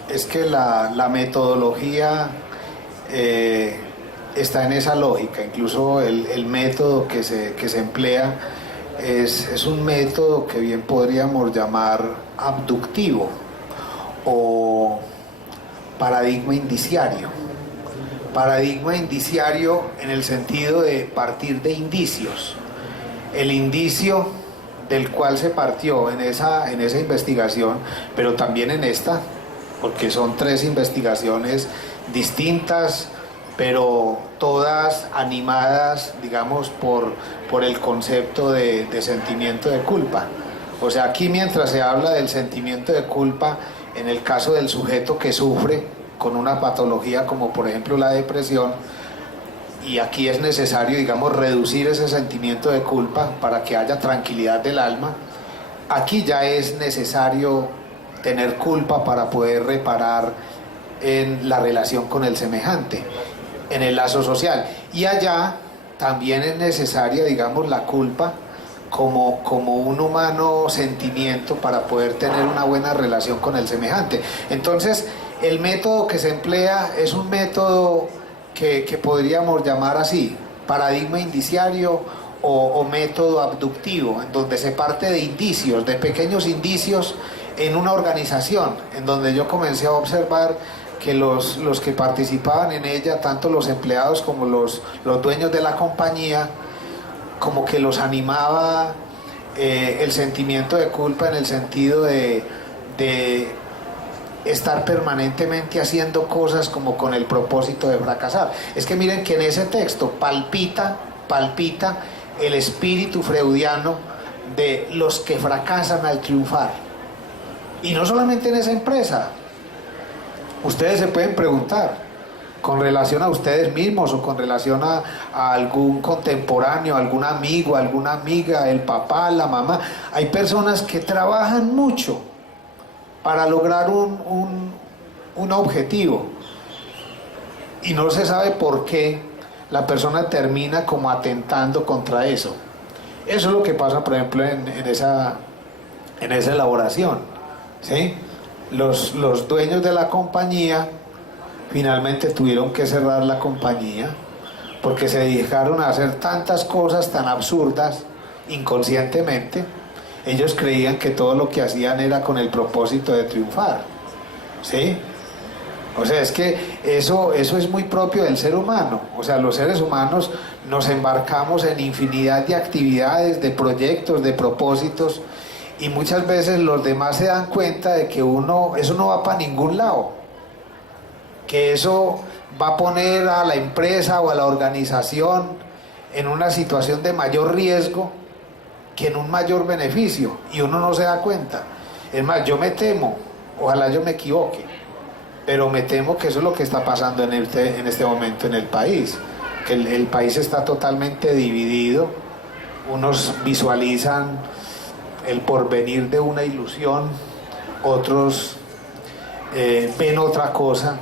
Es que la metodología está en esa lógica, incluso el método que se emplea es un método que bien podríamos llamar abductivo o paradigma indiciario. Paradigma indiciario en el sentido de partir de indicios. El indicio del cual se partió en esa investigación, pero también en esta, porque son 3 investigaciones distintas, pero todas animadas, digamos, por el concepto de sentimiento de culpa. O sea, aquí mientras se habla del sentimiento de culpa, en el caso del sujeto que sufre con una patología como por ejemplo la depresión, y aquí es necesario, digamos, reducir ese sentimiento de culpa para que haya tranquilidad del alma, aquí ya es necesario tener culpa para poder reparar en la relación con el semejante, en el lazo social. Y allá también es necesaria, digamos, la culpa como un humano sentimiento para poder tener una buena relación con el semejante. Entonces, el método que se emplea es un método que podríamos llamar así, paradigma indiciario o método abductivo, en donde se parte de indicios, de pequeños indicios en una organización, en donde yo comencé a observar que los que participaban en ella, tanto los empleados como los dueños de la compañía, como que los animaba el sentimiento de culpa en el sentido de estar permanentemente haciendo cosas como con el propósito de fracasar. Es que miren que en ese texto palpita el espíritu freudiano de los que fracasan al triunfar. Y no solamente en esa empresa. Ustedes se pueden preguntar, con relación a ustedes mismos o con relación a algún contemporáneo, algún amigo, alguna amiga, el papá, la mamá. Hay personas que trabajan mucho para lograr un objetivo y no se sabe por qué la persona termina como atentando contra eso. Eso es lo que pasa, por ejemplo, en esa elaboración, ¿sí? Los dueños de la compañía finalmente tuvieron que cerrar la compañía porque se dedicaron a hacer tantas cosas tan absurdas inconscientemente. Ellos creían que todo lo que hacían era con el propósito de triunfar, ¿sí? O sea, es que eso es muy propio del ser humano. O sea, los seres humanos nos embarcamos en infinidad de actividades, de proyectos, de propósitos, y muchas veces los demás se dan cuenta de que eso no va para ningún lado, que eso va a poner a la empresa o a la organización en una situación de mayor riesgo que en un mayor beneficio, y uno no se da cuenta. Es más, yo me temo, ojalá yo me equivoque, pero me temo que eso es lo que está pasando en este momento en el país, que el país está totalmente dividido. Unos visualizan el porvenir de una ilusión, otros ven otra cosa,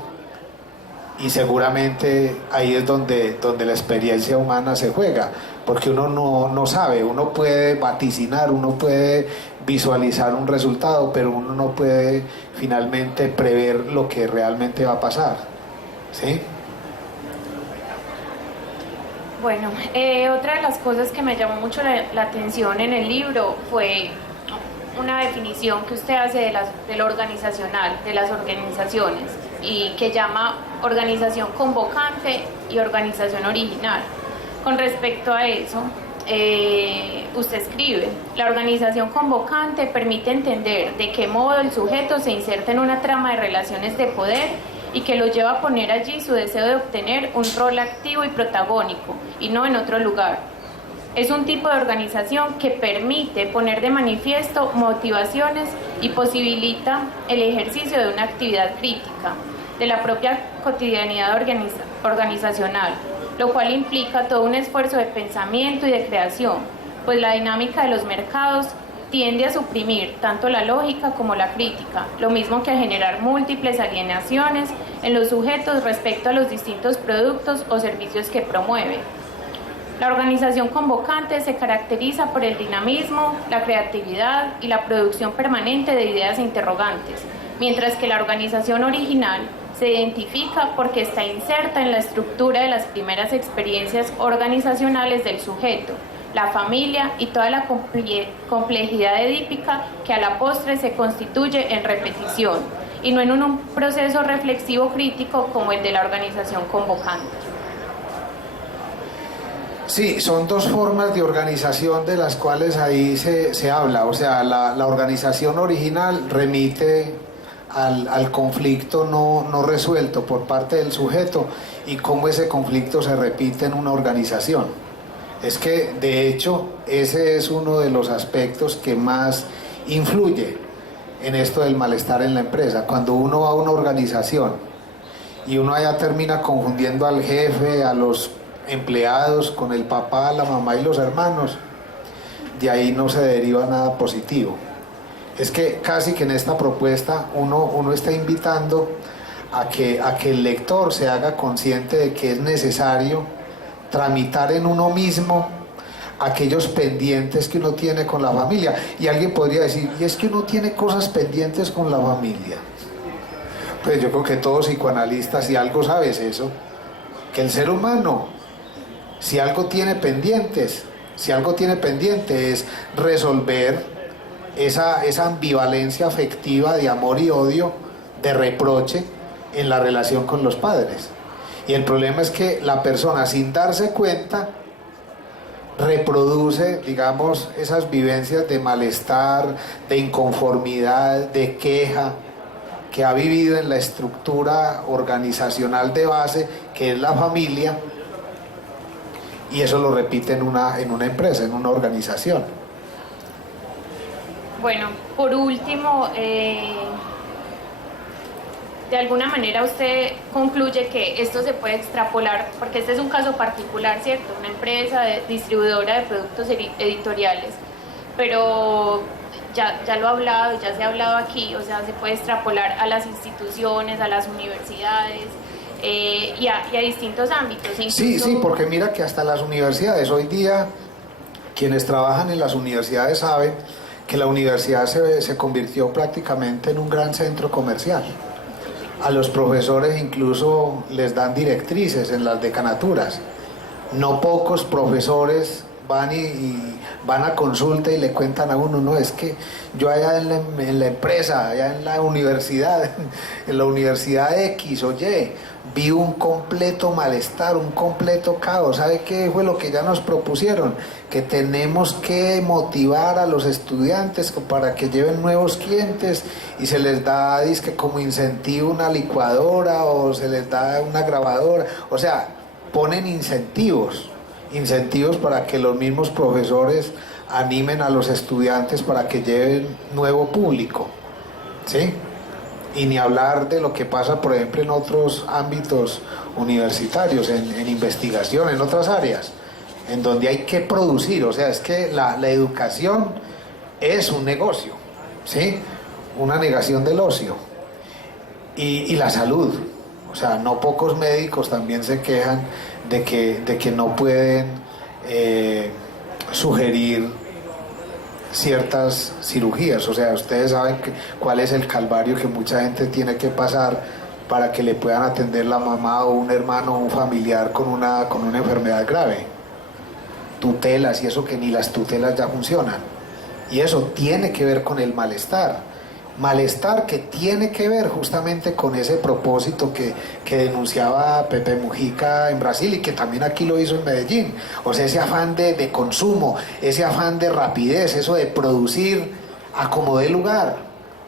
y seguramente ahí es donde la experiencia humana se juega, porque uno no sabe, uno puede vaticinar, uno puede visualizar un resultado, pero uno no puede finalmente prever lo que realmente va a pasar, ¿sí? Bueno, otra de las cosas que me llamó mucho la atención en el libro fue una definición que usted hace de lo organizacional, de las organizaciones, y que llama organización convocante y organización original. Con respecto a eso, usted escribe: la organización convocante permite entender de qué modo el sujeto se inserta en una trama de relaciones de poder y que lo lleva a poner allí su deseo de obtener un rol activo y protagónico, y no en otro lugar. Es un tipo de organización que permite poner de manifiesto motivaciones y posibilita el ejercicio de una actividad crítica de la propia cotidianidad organizacional, lo cual implica todo un esfuerzo de pensamiento y de creación, pues la dinámica de los mercados tiende a suprimir tanto la lógica como la crítica, lo mismo que a generar múltiples alienaciones en los sujetos respecto a los distintos productos o servicios que promueve. La organización convocante se caracteriza por el dinamismo, la creatividad y la producción permanente de ideas e interrogantes, mientras que la organización original se identifica porque está inserta en la estructura de las primeras experiencias organizacionales del sujeto, la familia y toda la complejidad edípica que a la postre se constituye en repetición y no en un proceso reflexivo crítico como el de la organización convocante. Sí, son dos formas de organización de las cuales ahí se habla. O sea, la organización original remite al conflicto no resuelto por parte del sujeto y cómo ese conflicto se repite en una organización. Es que, de hecho, ese es uno de los aspectos que más influye en esto del malestar en la empresa. Cuando uno va a una organización y uno allá termina confundiendo al jefe, a los empleados con el papá, la mamá y los hermanos, de ahí no se deriva nada positivo. Es que casi que en esta propuesta uno está invitando a que el lector se haga consciente de que es necesario tramitar en uno mismo aquellos pendientes que uno tiene con la familia. Y alguien podría decir, ¿y es que uno tiene cosas pendientes con la familia? Pues yo creo que todos psicoanalistas, si algo sabes eso, que el ser humano, si algo tiene pendientes, es resolver esa ambivalencia afectiva de amor y odio, de reproche en la relación con los padres. Y el problema es que la persona, sin darse cuenta, reproduce, digamos, esas vivencias de malestar, de inconformidad, de queja, que ha vivido en la estructura organizacional de base, que es la familia, y eso lo repite en una empresa, en una organización. Bueno, por último, de alguna manera usted concluye que esto se puede extrapolar, porque este es un caso particular, ¿cierto? Una empresa distribuidora de productos editoriales, pero ya lo ha hablado, ya se ha hablado aquí, o sea, se puede extrapolar a las instituciones, a las universidades y a distintos ámbitos. Incluso... Sí, porque mira que hasta las universidades, hoy día, quienes trabajan en las universidades saben que la universidad se convirtió prácticamente en un gran centro comercial. A los profesores incluso les dan directrices en las decanaturas. No pocos profesores van a consulta y le cuentan a uno, no, es que yo allá en la empresa, allá en la universidad X o Y, vi un completo malestar, un completo caos. ¿Sabe qué fue lo que ya nos propusieron? Que tenemos que motivar a los estudiantes para que lleven nuevos clientes y se les da, dizque, como incentivo una licuadora o se les da una grabadora. O sea, ponen incentivos para que los mismos profesores animen a los estudiantes para que lleven nuevo público, ¿sí? Y ni hablar de lo que pasa, por ejemplo, en otros ámbitos universitarios, en investigación, en otras áreas, en donde hay que producir. O sea, es que la educación es un negocio, ¿sí? Una negación del ocio. Y la salud. O sea, no pocos médicos también se quejan de que no pueden sugerir ciertas cirugías. O sea, ustedes saben cuál es el calvario que mucha gente tiene que pasar para que le puedan atender la mamá o un hermano o un familiar con una enfermedad grave. Tutelas y eso, que ni las tutelas ya funcionan. Y eso tiene que ver con el malestar que tiene que ver justamente con ese propósito que denunciaba Pepe Mujica en Brasil y que también aquí lo hizo en Medellín. O sea, ese afán de consumo, ese afán de rapidez, eso de producir a como dé lugar.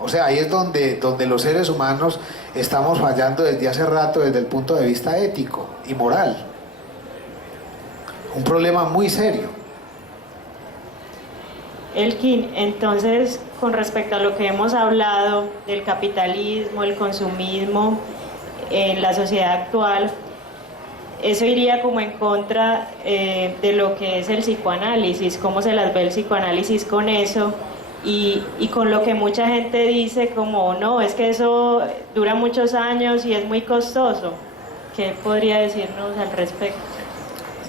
O sea, ahí es donde los seres humanos estamos fallando desde hace rato desde el punto de vista ético y moral. Un problema muy serio. Elkin, entonces, con respecto a lo que hemos hablado del capitalismo, el consumismo en la sociedad actual, eso iría como en contra de lo que es el psicoanálisis, cómo se las ve el psicoanálisis con eso y con lo que mucha gente dice como, no, es que eso dura muchos años y es muy costoso. ¿Qué podría decirnos al respecto?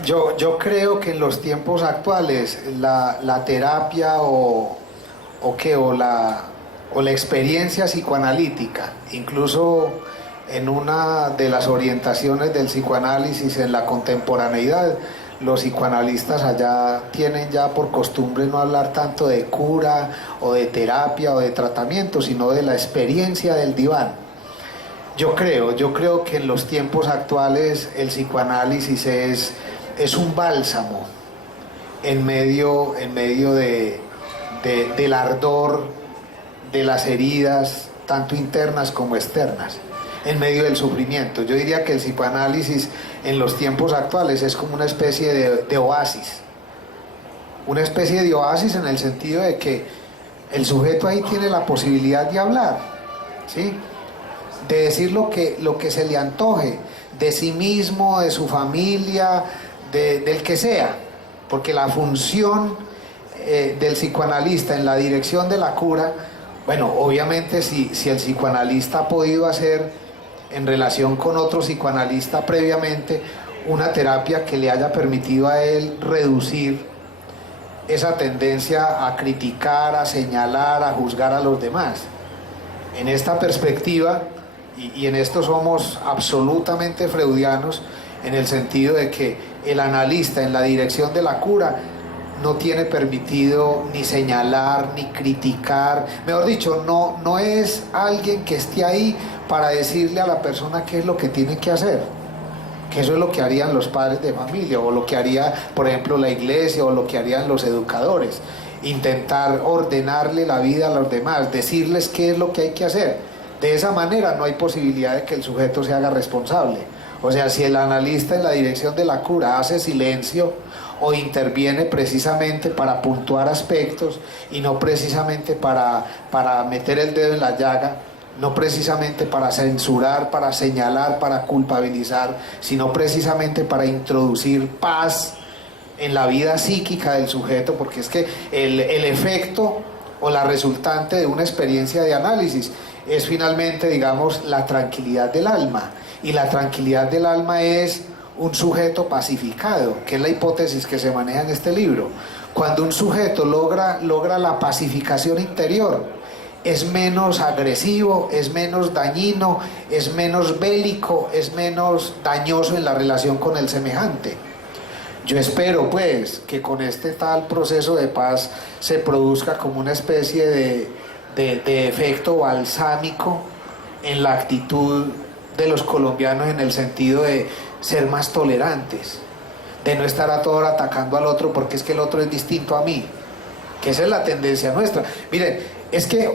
Yo creo que en los tiempos actuales la terapia o o la experiencia psicoanalítica, incluso en una de las orientaciones del psicoanálisis en la contemporaneidad, los psicoanalistas allá tienen ya por costumbre no hablar tanto de cura o de terapia o de tratamiento, sino de la experiencia del diván. Yo creo que en los tiempos actuales el psicoanálisis es un bálsamo en medio del ardor de las heridas, tanto internas como externas, en medio del sufrimiento. Yo diría que el psicoanálisis en los tiempos actuales es como una especie de oasis. Una especie de oasis en el sentido de que el sujeto ahí tiene la posibilidad de hablar, ¿sí? De decir lo que se le antoje, de sí mismo, de su familia, del que sea. Porque la función del psicoanalista en la dirección de la cura, bueno, obviamente si el psicoanalista ha podido hacer en relación con otro psicoanalista previamente una terapia que le haya permitido a él reducir esa tendencia a criticar, a señalar, a juzgar a los demás. En esta perspectiva, y en esto somos absolutamente freudianos, en el sentido de que el analista en la dirección de la cura no tiene permitido ni señalar, ni criticar, mejor dicho, no es alguien que esté ahí para decirle a la persona qué es lo que tiene que hacer, que eso es lo que harían los padres de familia, o lo que haría, por ejemplo, la iglesia, o lo que harían los educadores, intentar ordenarle la vida a los demás, decirles qué es lo que hay que hacer. De esa manera no hay posibilidad de que el sujeto se haga responsable. O sea, si el analista en la dirección de la cura hace silencio o interviene precisamente para puntuar aspectos y no precisamente para meter el dedo en la llaga, no precisamente para censurar, para señalar, para culpabilizar, sino precisamente para introducir paz en la vida psíquica del sujeto, porque es que el efecto o la resultante de una experiencia de análisis es finalmente, digamos, la tranquilidad del alma, y la tranquilidad del alma es un sujeto pacificado, que es la hipótesis que se maneja en este libro. Cuando un sujeto logra la pacificación interior, es menos agresivo, es menos dañino, es menos bélico, es menos dañoso en la relación con el semejante. Yo espero pues que con este tal proceso de paz se produzca como una especie de efecto balsámico en la actitud de los colombianos, en el sentido de ser más tolerantes, de no estar a toda hora atacando al otro porque es que el otro es distinto a mí, que esa es la tendencia nuestra. Miren, es que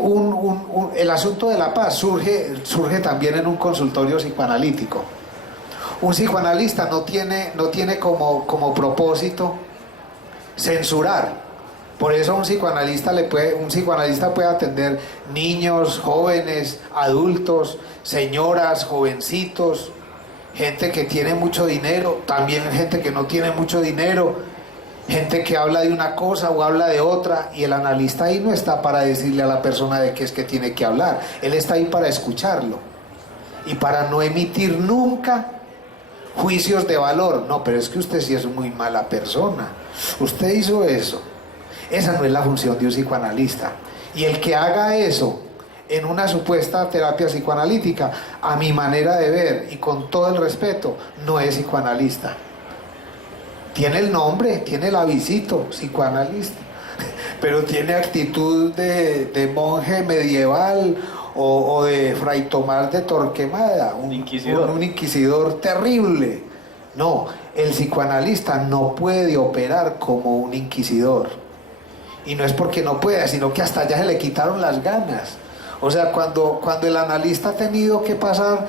el asunto de la paz surge también en un consultorio psicoanalítico. Un psicoanalista no tiene como propósito censurar. Por eso un psicoanalista puede atender niños, jóvenes, adultos, señoras, jovencitos, gente que tiene mucho dinero, también gente que no tiene mucho dinero, gente que habla de una cosa o habla de otra, y el analista ahí no está para decirle a la persona de qué es que tiene que hablar, él está ahí para escucharlo y para no emitir nunca juicios de valor. No, pero es que usted sí es muy mala persona, usted hizo eso. Esa no es la función de un psicoanalista, y el que haga eso en una supuesta terapia psicoanalítica, a mi manera de ver y con todo el respeto, no es psicoanalista. Tiene el nombre, tiene el avisito, psicoanalista, pero tiene actitud de monje medieval o de Fray Tomás de Torquemada, un inquisidor terrible. No, el psicoanalista no puede operar como un inquisidor, y no es porque no pueda, sino que hasta ya se le quitaron las ganas. O sea, cuando el analista ha tenido que pasar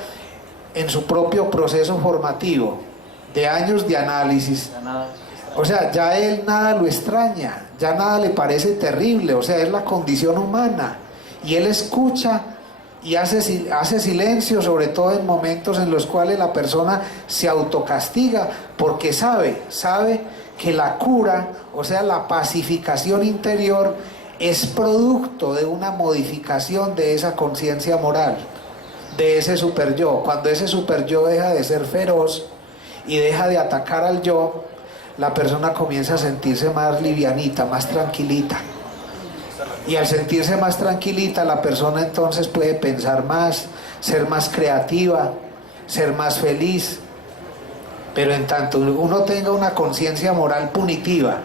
en su propio proceso formativo de años de análisis, o sea, ya él nada lo extraña, ya nada le parece terrible, o sea, es la condición humana, y él escucha y hace silencio, sobre todo en momentos en los cuales la persona se autocastiga, porque sabe que la cura, o sea, la pacificación interior, es producto de una modificación de esa conciencia moral, de ese superyo. Cuando ese superyo deja de ser feroz y deja de atacar al yo, la persona comienza a sentirse más livianita, más tranquilita. Y al sentirse más tranquilita, la persona entonces puede pensar más, ser más creativa, ser más feliz. Pero en tanto uno tenga una conciencia moral punitiva,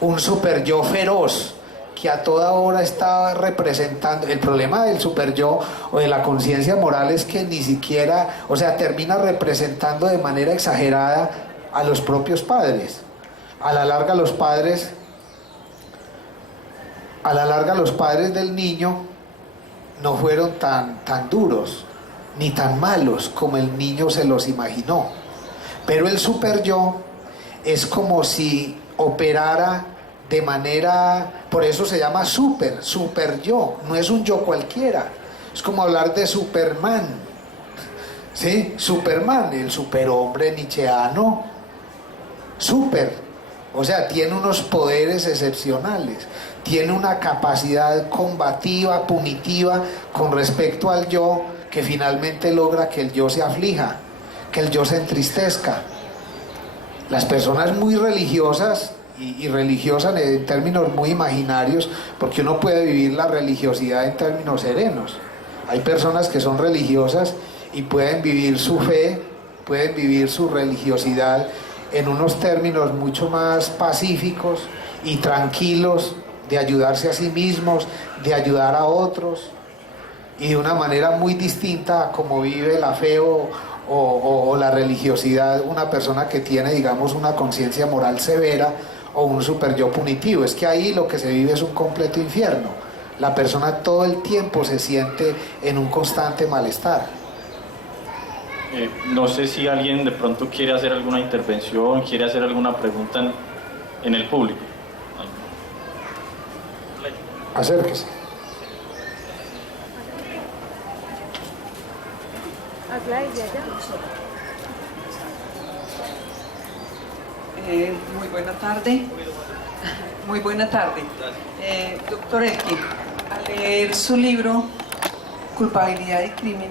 un super yo feroz, que a toda hora está representando, el problema del super yo o de la conciencia moral es que ni siquiera, o sea, termina representando de manera exagerada a los propios padres. A la larga los padres del niño no fueron tan duros ni tan malos como el niño se los imaginó. Pero el super yo es como si operara de manera, por eso se llama super yo, no es un yo cualquiera. Es como hablar de Superman, ¿sí? Superman, el superhombre nietzscheano, super, o sea, tiene unos poderes excepcionales, tiene una capacidad combativa, punitiva con respecto al yo, que finalmente logra que el yo se aflija, que el yo se entristezca. Las personas muy religiosas y religiosas en términos muy imaginarios, porque uno puede vivir la religiosidad en términos serenos. Hay personas que son religiosas y pueden vivir su fe, pueden vivir su religiosidad en unos términos mucho más pacíficos y tranquilos, de ayudarse a sí mismos, de ayudar a otros, y de una manera muy distinta a como vive la fe o la religiosidad una persona que tiene, digamos, una conciencia moral severa o un super yo punitivo. Es que ahí lo que se vive es un completo infierno. La persona todo el tiempo se siente en un constante malestar. No sé si alguien de pronto quiere hacer alguna intervención, quiere hacer alguna pregunta en el público. Acérquese. Muy buena tarde. Muy buena tarde. Doctor Elkin, al leer su libro Culpabilidad y Crimen,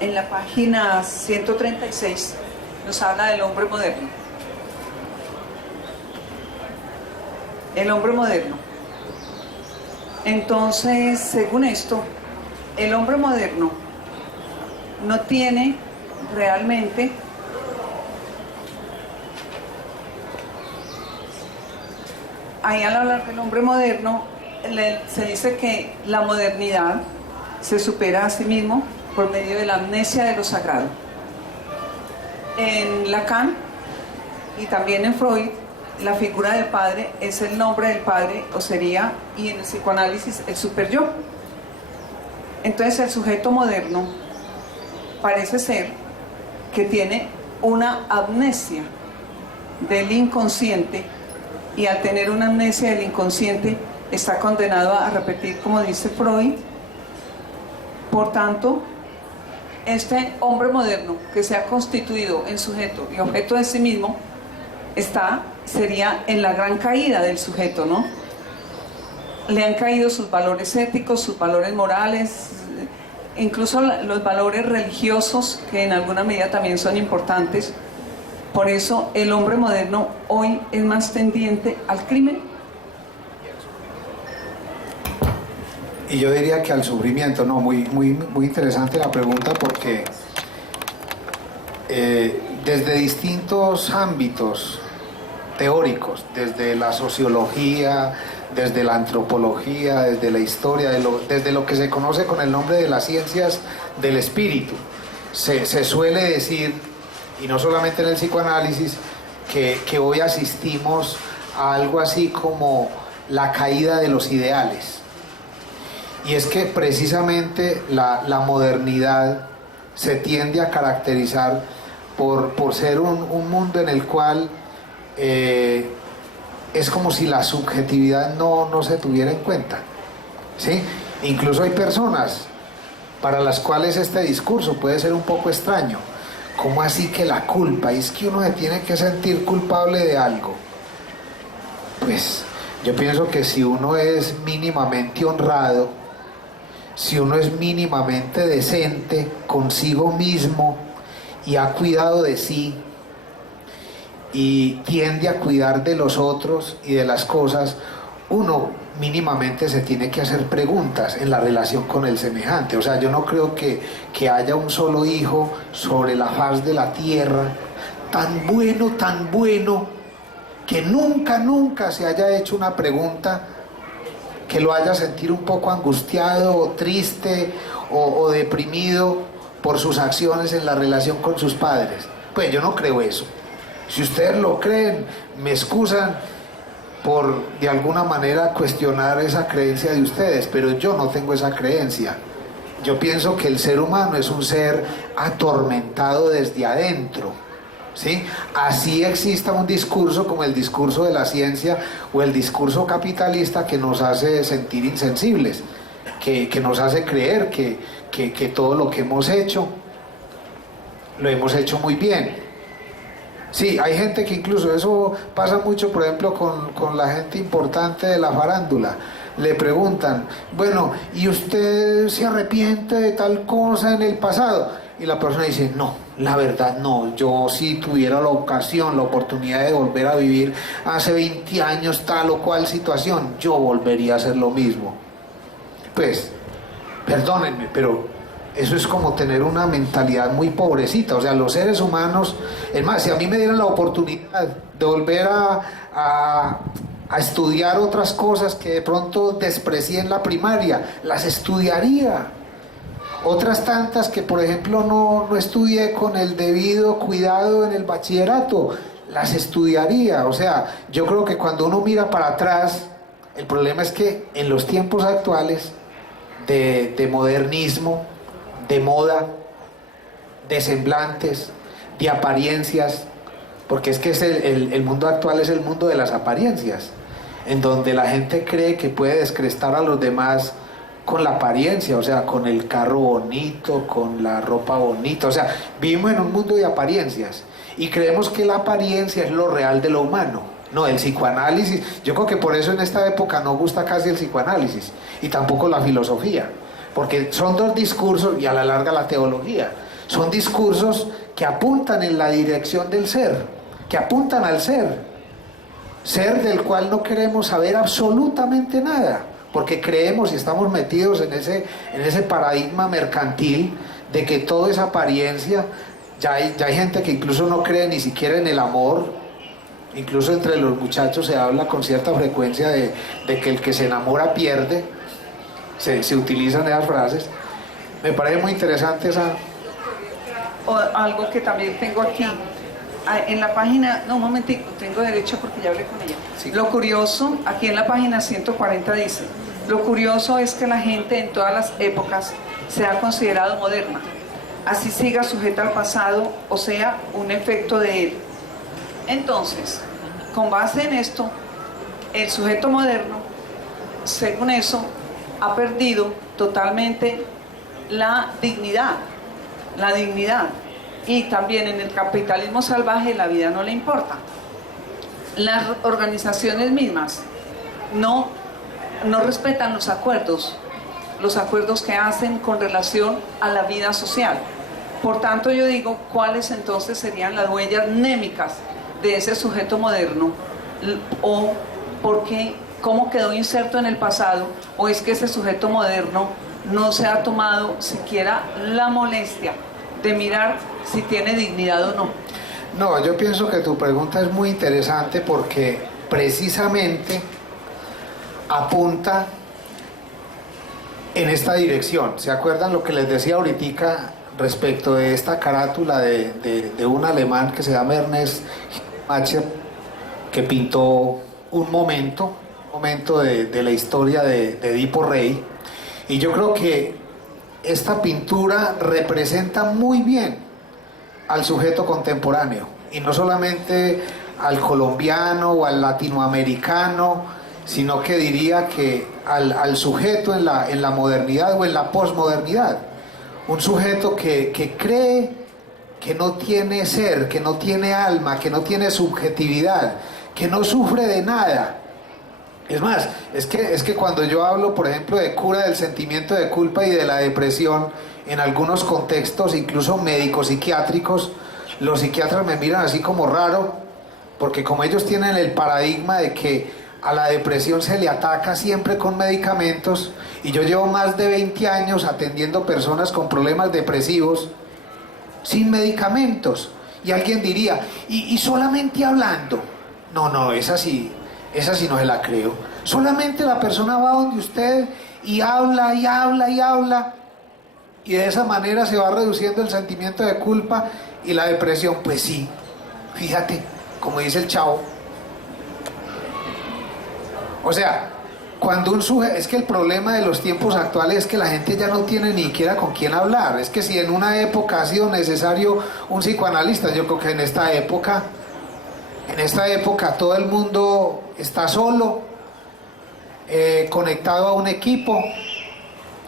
en la página 136 nos habla del hombre moderno. El hombre moderno. Entonces, según esto, el hombre moderno no tiene realmente ahí al hablar del hombre moderno se dice que la modernidad se supera a sí mismo por medio de la amnesia de lo sagrado. En Lacan y también en Freud, la figura del padre es el nombre del padre, o sería, y en el psicoanálisis, el super yo. Entonces el sujeto moderno parece ser que tiene una amnesia del inconsciente, y al tener una amnesia del inconsciente está condenado a repetir, como dice Freud. Por tanto, este hombre moderno que se ha constituido en sujeto y objeto de sí mismo sería en la gran caída del sujeto, ¿no? Le han caído sus valores éticos, sus valores morales, incluso los valores religiosos, que en alguna medida también son importantes. Por eso el hombre moderno hoy es más tendiente al crimen. Y yo diría que al sufrimiento. No, muy interesante la pregunta, porque desde distintos ámbitos teóricos, desde la sociología, desde la antropología, desde la historia, desde lo que se conoce con el nombre de las ciencias del espíritu, se suele decir, y no solamente en el psicoanálisis, que hoy asistimos a algo así como la caída de los ideales. Y es que precisamente la modernidad se tiende a caracterizar por ser un mundo en el cual es como si la subjetividad no se tuviera en cuenta, ¿sí? Incluso hay personas para las cuales este discurso puede ser un poco extraño. ¿Cómo así que la culpa? ¿Es que uno se tiene que sentir culpable de algo? Pues yo pienso que si uno es mínimamente honrado, si uno es mínimamente decente consigo mismo y ha cuidado de sí y tiende a cuidar de los otros y de las cosas, uno mínimamente se tiene que hacer preguntas en la relación con el semejante. O sea, yo no creo que haya un solo hijo sobre la faz de la tierra tan bueno, que nunca se haya hecho una pregunta que lo haya sentir un poco angustiado o triste o deprimido por sus acciones en la relación con sus padres. Pues yo no creo eso. Si ustedes lo creen, me excusan por de alguna manera cuestionar esa creencia de ustedes, pero yo no tengo esa creencia. Yo pienso que el ser humano es un ser atormentado desde adentro, ¿sí? Así exista un discurso como el discurso de la ciencia o el discurso capitalista que nos hace sentir insensibles, que nos hace creer que todo lo que hemos hecho lo hemos hecho muy bien. Sí, hay gente que incluso, eso pasa mucho, por ejemplo, con la gente importante de la farándula. Le preguntan, bueno, ¿y usted se arrepiente de tal cosa en el pasado? Y la persona dice, no, la verdad no, yo si tuviera la ocasión, la oportunidad de volver a vivir hace 20 años tal o cual situación, yo volvería a hacer lo mismo. Pues, perdónenme, pero eso es como tener una mentalidad muy pobrecita. O sea, los seres humanos, es más, si a mí me dieran la oportunidad de volver a estudiar otras cosas que de pronto desprecié en la primaria, las estudiaría. Otras tantas que, por ejemplo, no estudié con el debido cuidado en el bachillerato, las estudiaría. O sea, yo creo que cuando uno mira para atrás, el problema es que en los tiempos actuales de modernismo, de moda, de semblantes, de apariencias, porque es que el mundo actual es el mundo de las apariencias, en donde la gente cree que puede descrestar a los demás con la apariencia, o sea, con el carro bonito, con la ropa bonita. O sea, vivimos en un mundo de apariencias y creemos que la apariencia es lo real de lo humano. No, el psicoanálisis, yo creo que por eso en esta época no gusta casi el psicoanálisis y tampoco la filosofía, porque son dos discursos, y a la larga la teología, son discursos que apuntan en la dirección del ser, que apuntan al ser del cual no queremos saber absolutamente nada, porque creemos y estamos metidos en ese paradigma mercantil de que todo es apariencia. Ya hay gente que incluso no cree ni siquiera en el amor. Incluso entre los muchachos se habla con cierta frecuencia de que el que se enamora pierde. Se utilizan esas frases. Me parece muy interesante esa... Algo que también tengo aquí. En la página, no, un momentico, tengo derecho porque ya hablé con ella. Sí. Lo curioso, aquí en la página 140 dice, lo curioso es que la gente en todas las épocas se ha considerado moderna. Así siga sujeta al pasado, o sea, un efecto de él. Entonces, con base en esto, el sujeto moderno, según eso, ha perdido totalmente la dignidad. Y también en el capitalismo salvaje la vida no le importa. Las organizaciones mismas no respetan los acuerdos que hacen con relación a la vida social. Por tanto, yo digo, ¿cuáles entonces serían las huellas némicas de ese sujeto moderno? ¿O por qué, cómo quedó inserto en el pasado? ¿O es que ese sujeto moderno no se ha tomado siquiera la molestia de mirar si tiene dignidad o no? No, yo pienso que tu pregunta es muy interesante porque precisamente apunta en esta dirección. ¿Se acuerdan lo que les decía ahorita respecto de esta carátula de un alemán que se llama Ernest Macher, que pintó un momento de la historia de Edipo Rey? Y yo creo que esta pintura representa muy bien al sujeto contemporáneo, y no solamente al colombiano o al latinoamericano, sino que diría que al sujeto en la modernidad o en la posmodernidad. Un sujeto que cree que no tiene ser, que no tiene alma, que no tiene subjetividad, que no sufre de nada. Es más, es que cuando yo hablo, por ejemplo, de cura del sentimiento de culpa y de la depresión, en algunos contextos, incluso médicos psiquiátricos, los psiquiatras me miran así como raro, porque como ellos tienen el paradigma de que a la depresión se le ataca siempre con medicamentos, y yo llevo más de 20 años atendiendo personas con problemas depresivos sin medicamentos. Y alguien diría, ¿y solamente hablando? No, esa sí no se la creo. Solamente la persona va donde usted y habla y habla y habla, y de esa manera se va reduciendo el sentimiento de culpa y la depresión. Pues sí, fíjate, como dice el chavo. O sea, cuando un sujeto, es que el problema de los tiempos actuales es que la gente ya no tiene ni siquiera con quién hablar. Es que si en una época ha sido necesario un psicoanalista, yo creo que en esta época todo el mundo está solo, conectado a un equipo,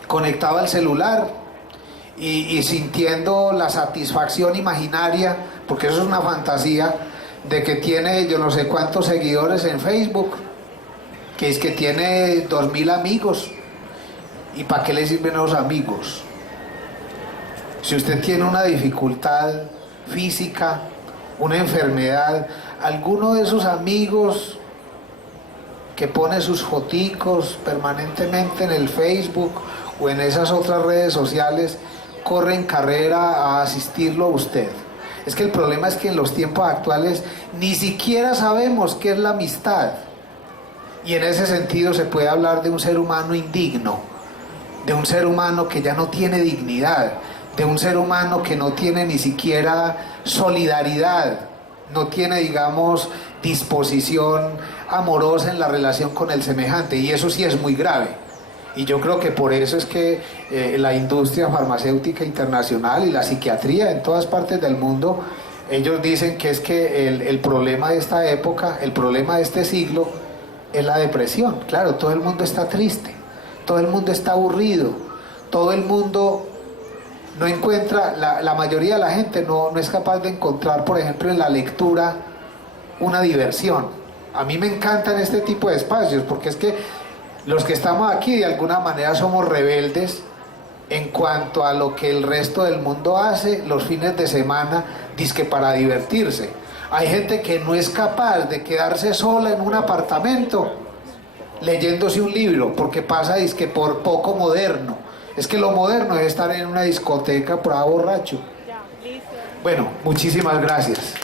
conectado al celular y sintiendo la satisfacción imaginaria, porque eso es una fantasía, de que tiene yo no sé cuántos seguidores en Facebook, que es que tiene 2000 amigos. ¿Y para qué le sirven los amigos? Si usted tiene una dificultad física, una enfermedad, alguno de esos amigos que pone sus foticos permanentemente en el Facebook o en esas otras redes sociales, corren carrera a asistirlo a usted. Es que el problema es que en los tiempos actuales ni siquiera sabemos qué es la amistad. Y en ese sentido se puede hablar de un ser humano indigno, de un ser humano que ya no tiene dignidad, de un ser humano que no tiene ni siquiera solidaridad, no tiene, digamos, disposición amorosa en la relación con el semejante, y eso sí es muy grave. Y yo creo que por eso es que la industria farmacéutica internacional y la psiquiatría en todas partes del mundo, ellos dicen que es que el problema de esta época, el problema de este siglo, es la depresión. Claro, todo el mundo está triste, todo el mundo está aburrido, todo el mundo no encuentra, la mayoría de la gente no es capaz de encontrar, por ejemplo, en la lectura una diversión. A mí me encantan este tipo de espacios, porque es que los que estamos aquí de alguna manera somos rebeldes en cuanto a lo que el resto del mundo hace los fines de semana, dizque para divertirse. Hay gente que no es capaz de quedarse sola en un apartamento leyéndose un libro, porque pasa dizque por poco moderno. Es que lo moderno es estar en una discoteca por ahí borracho. Bueno, muchísimas gracias.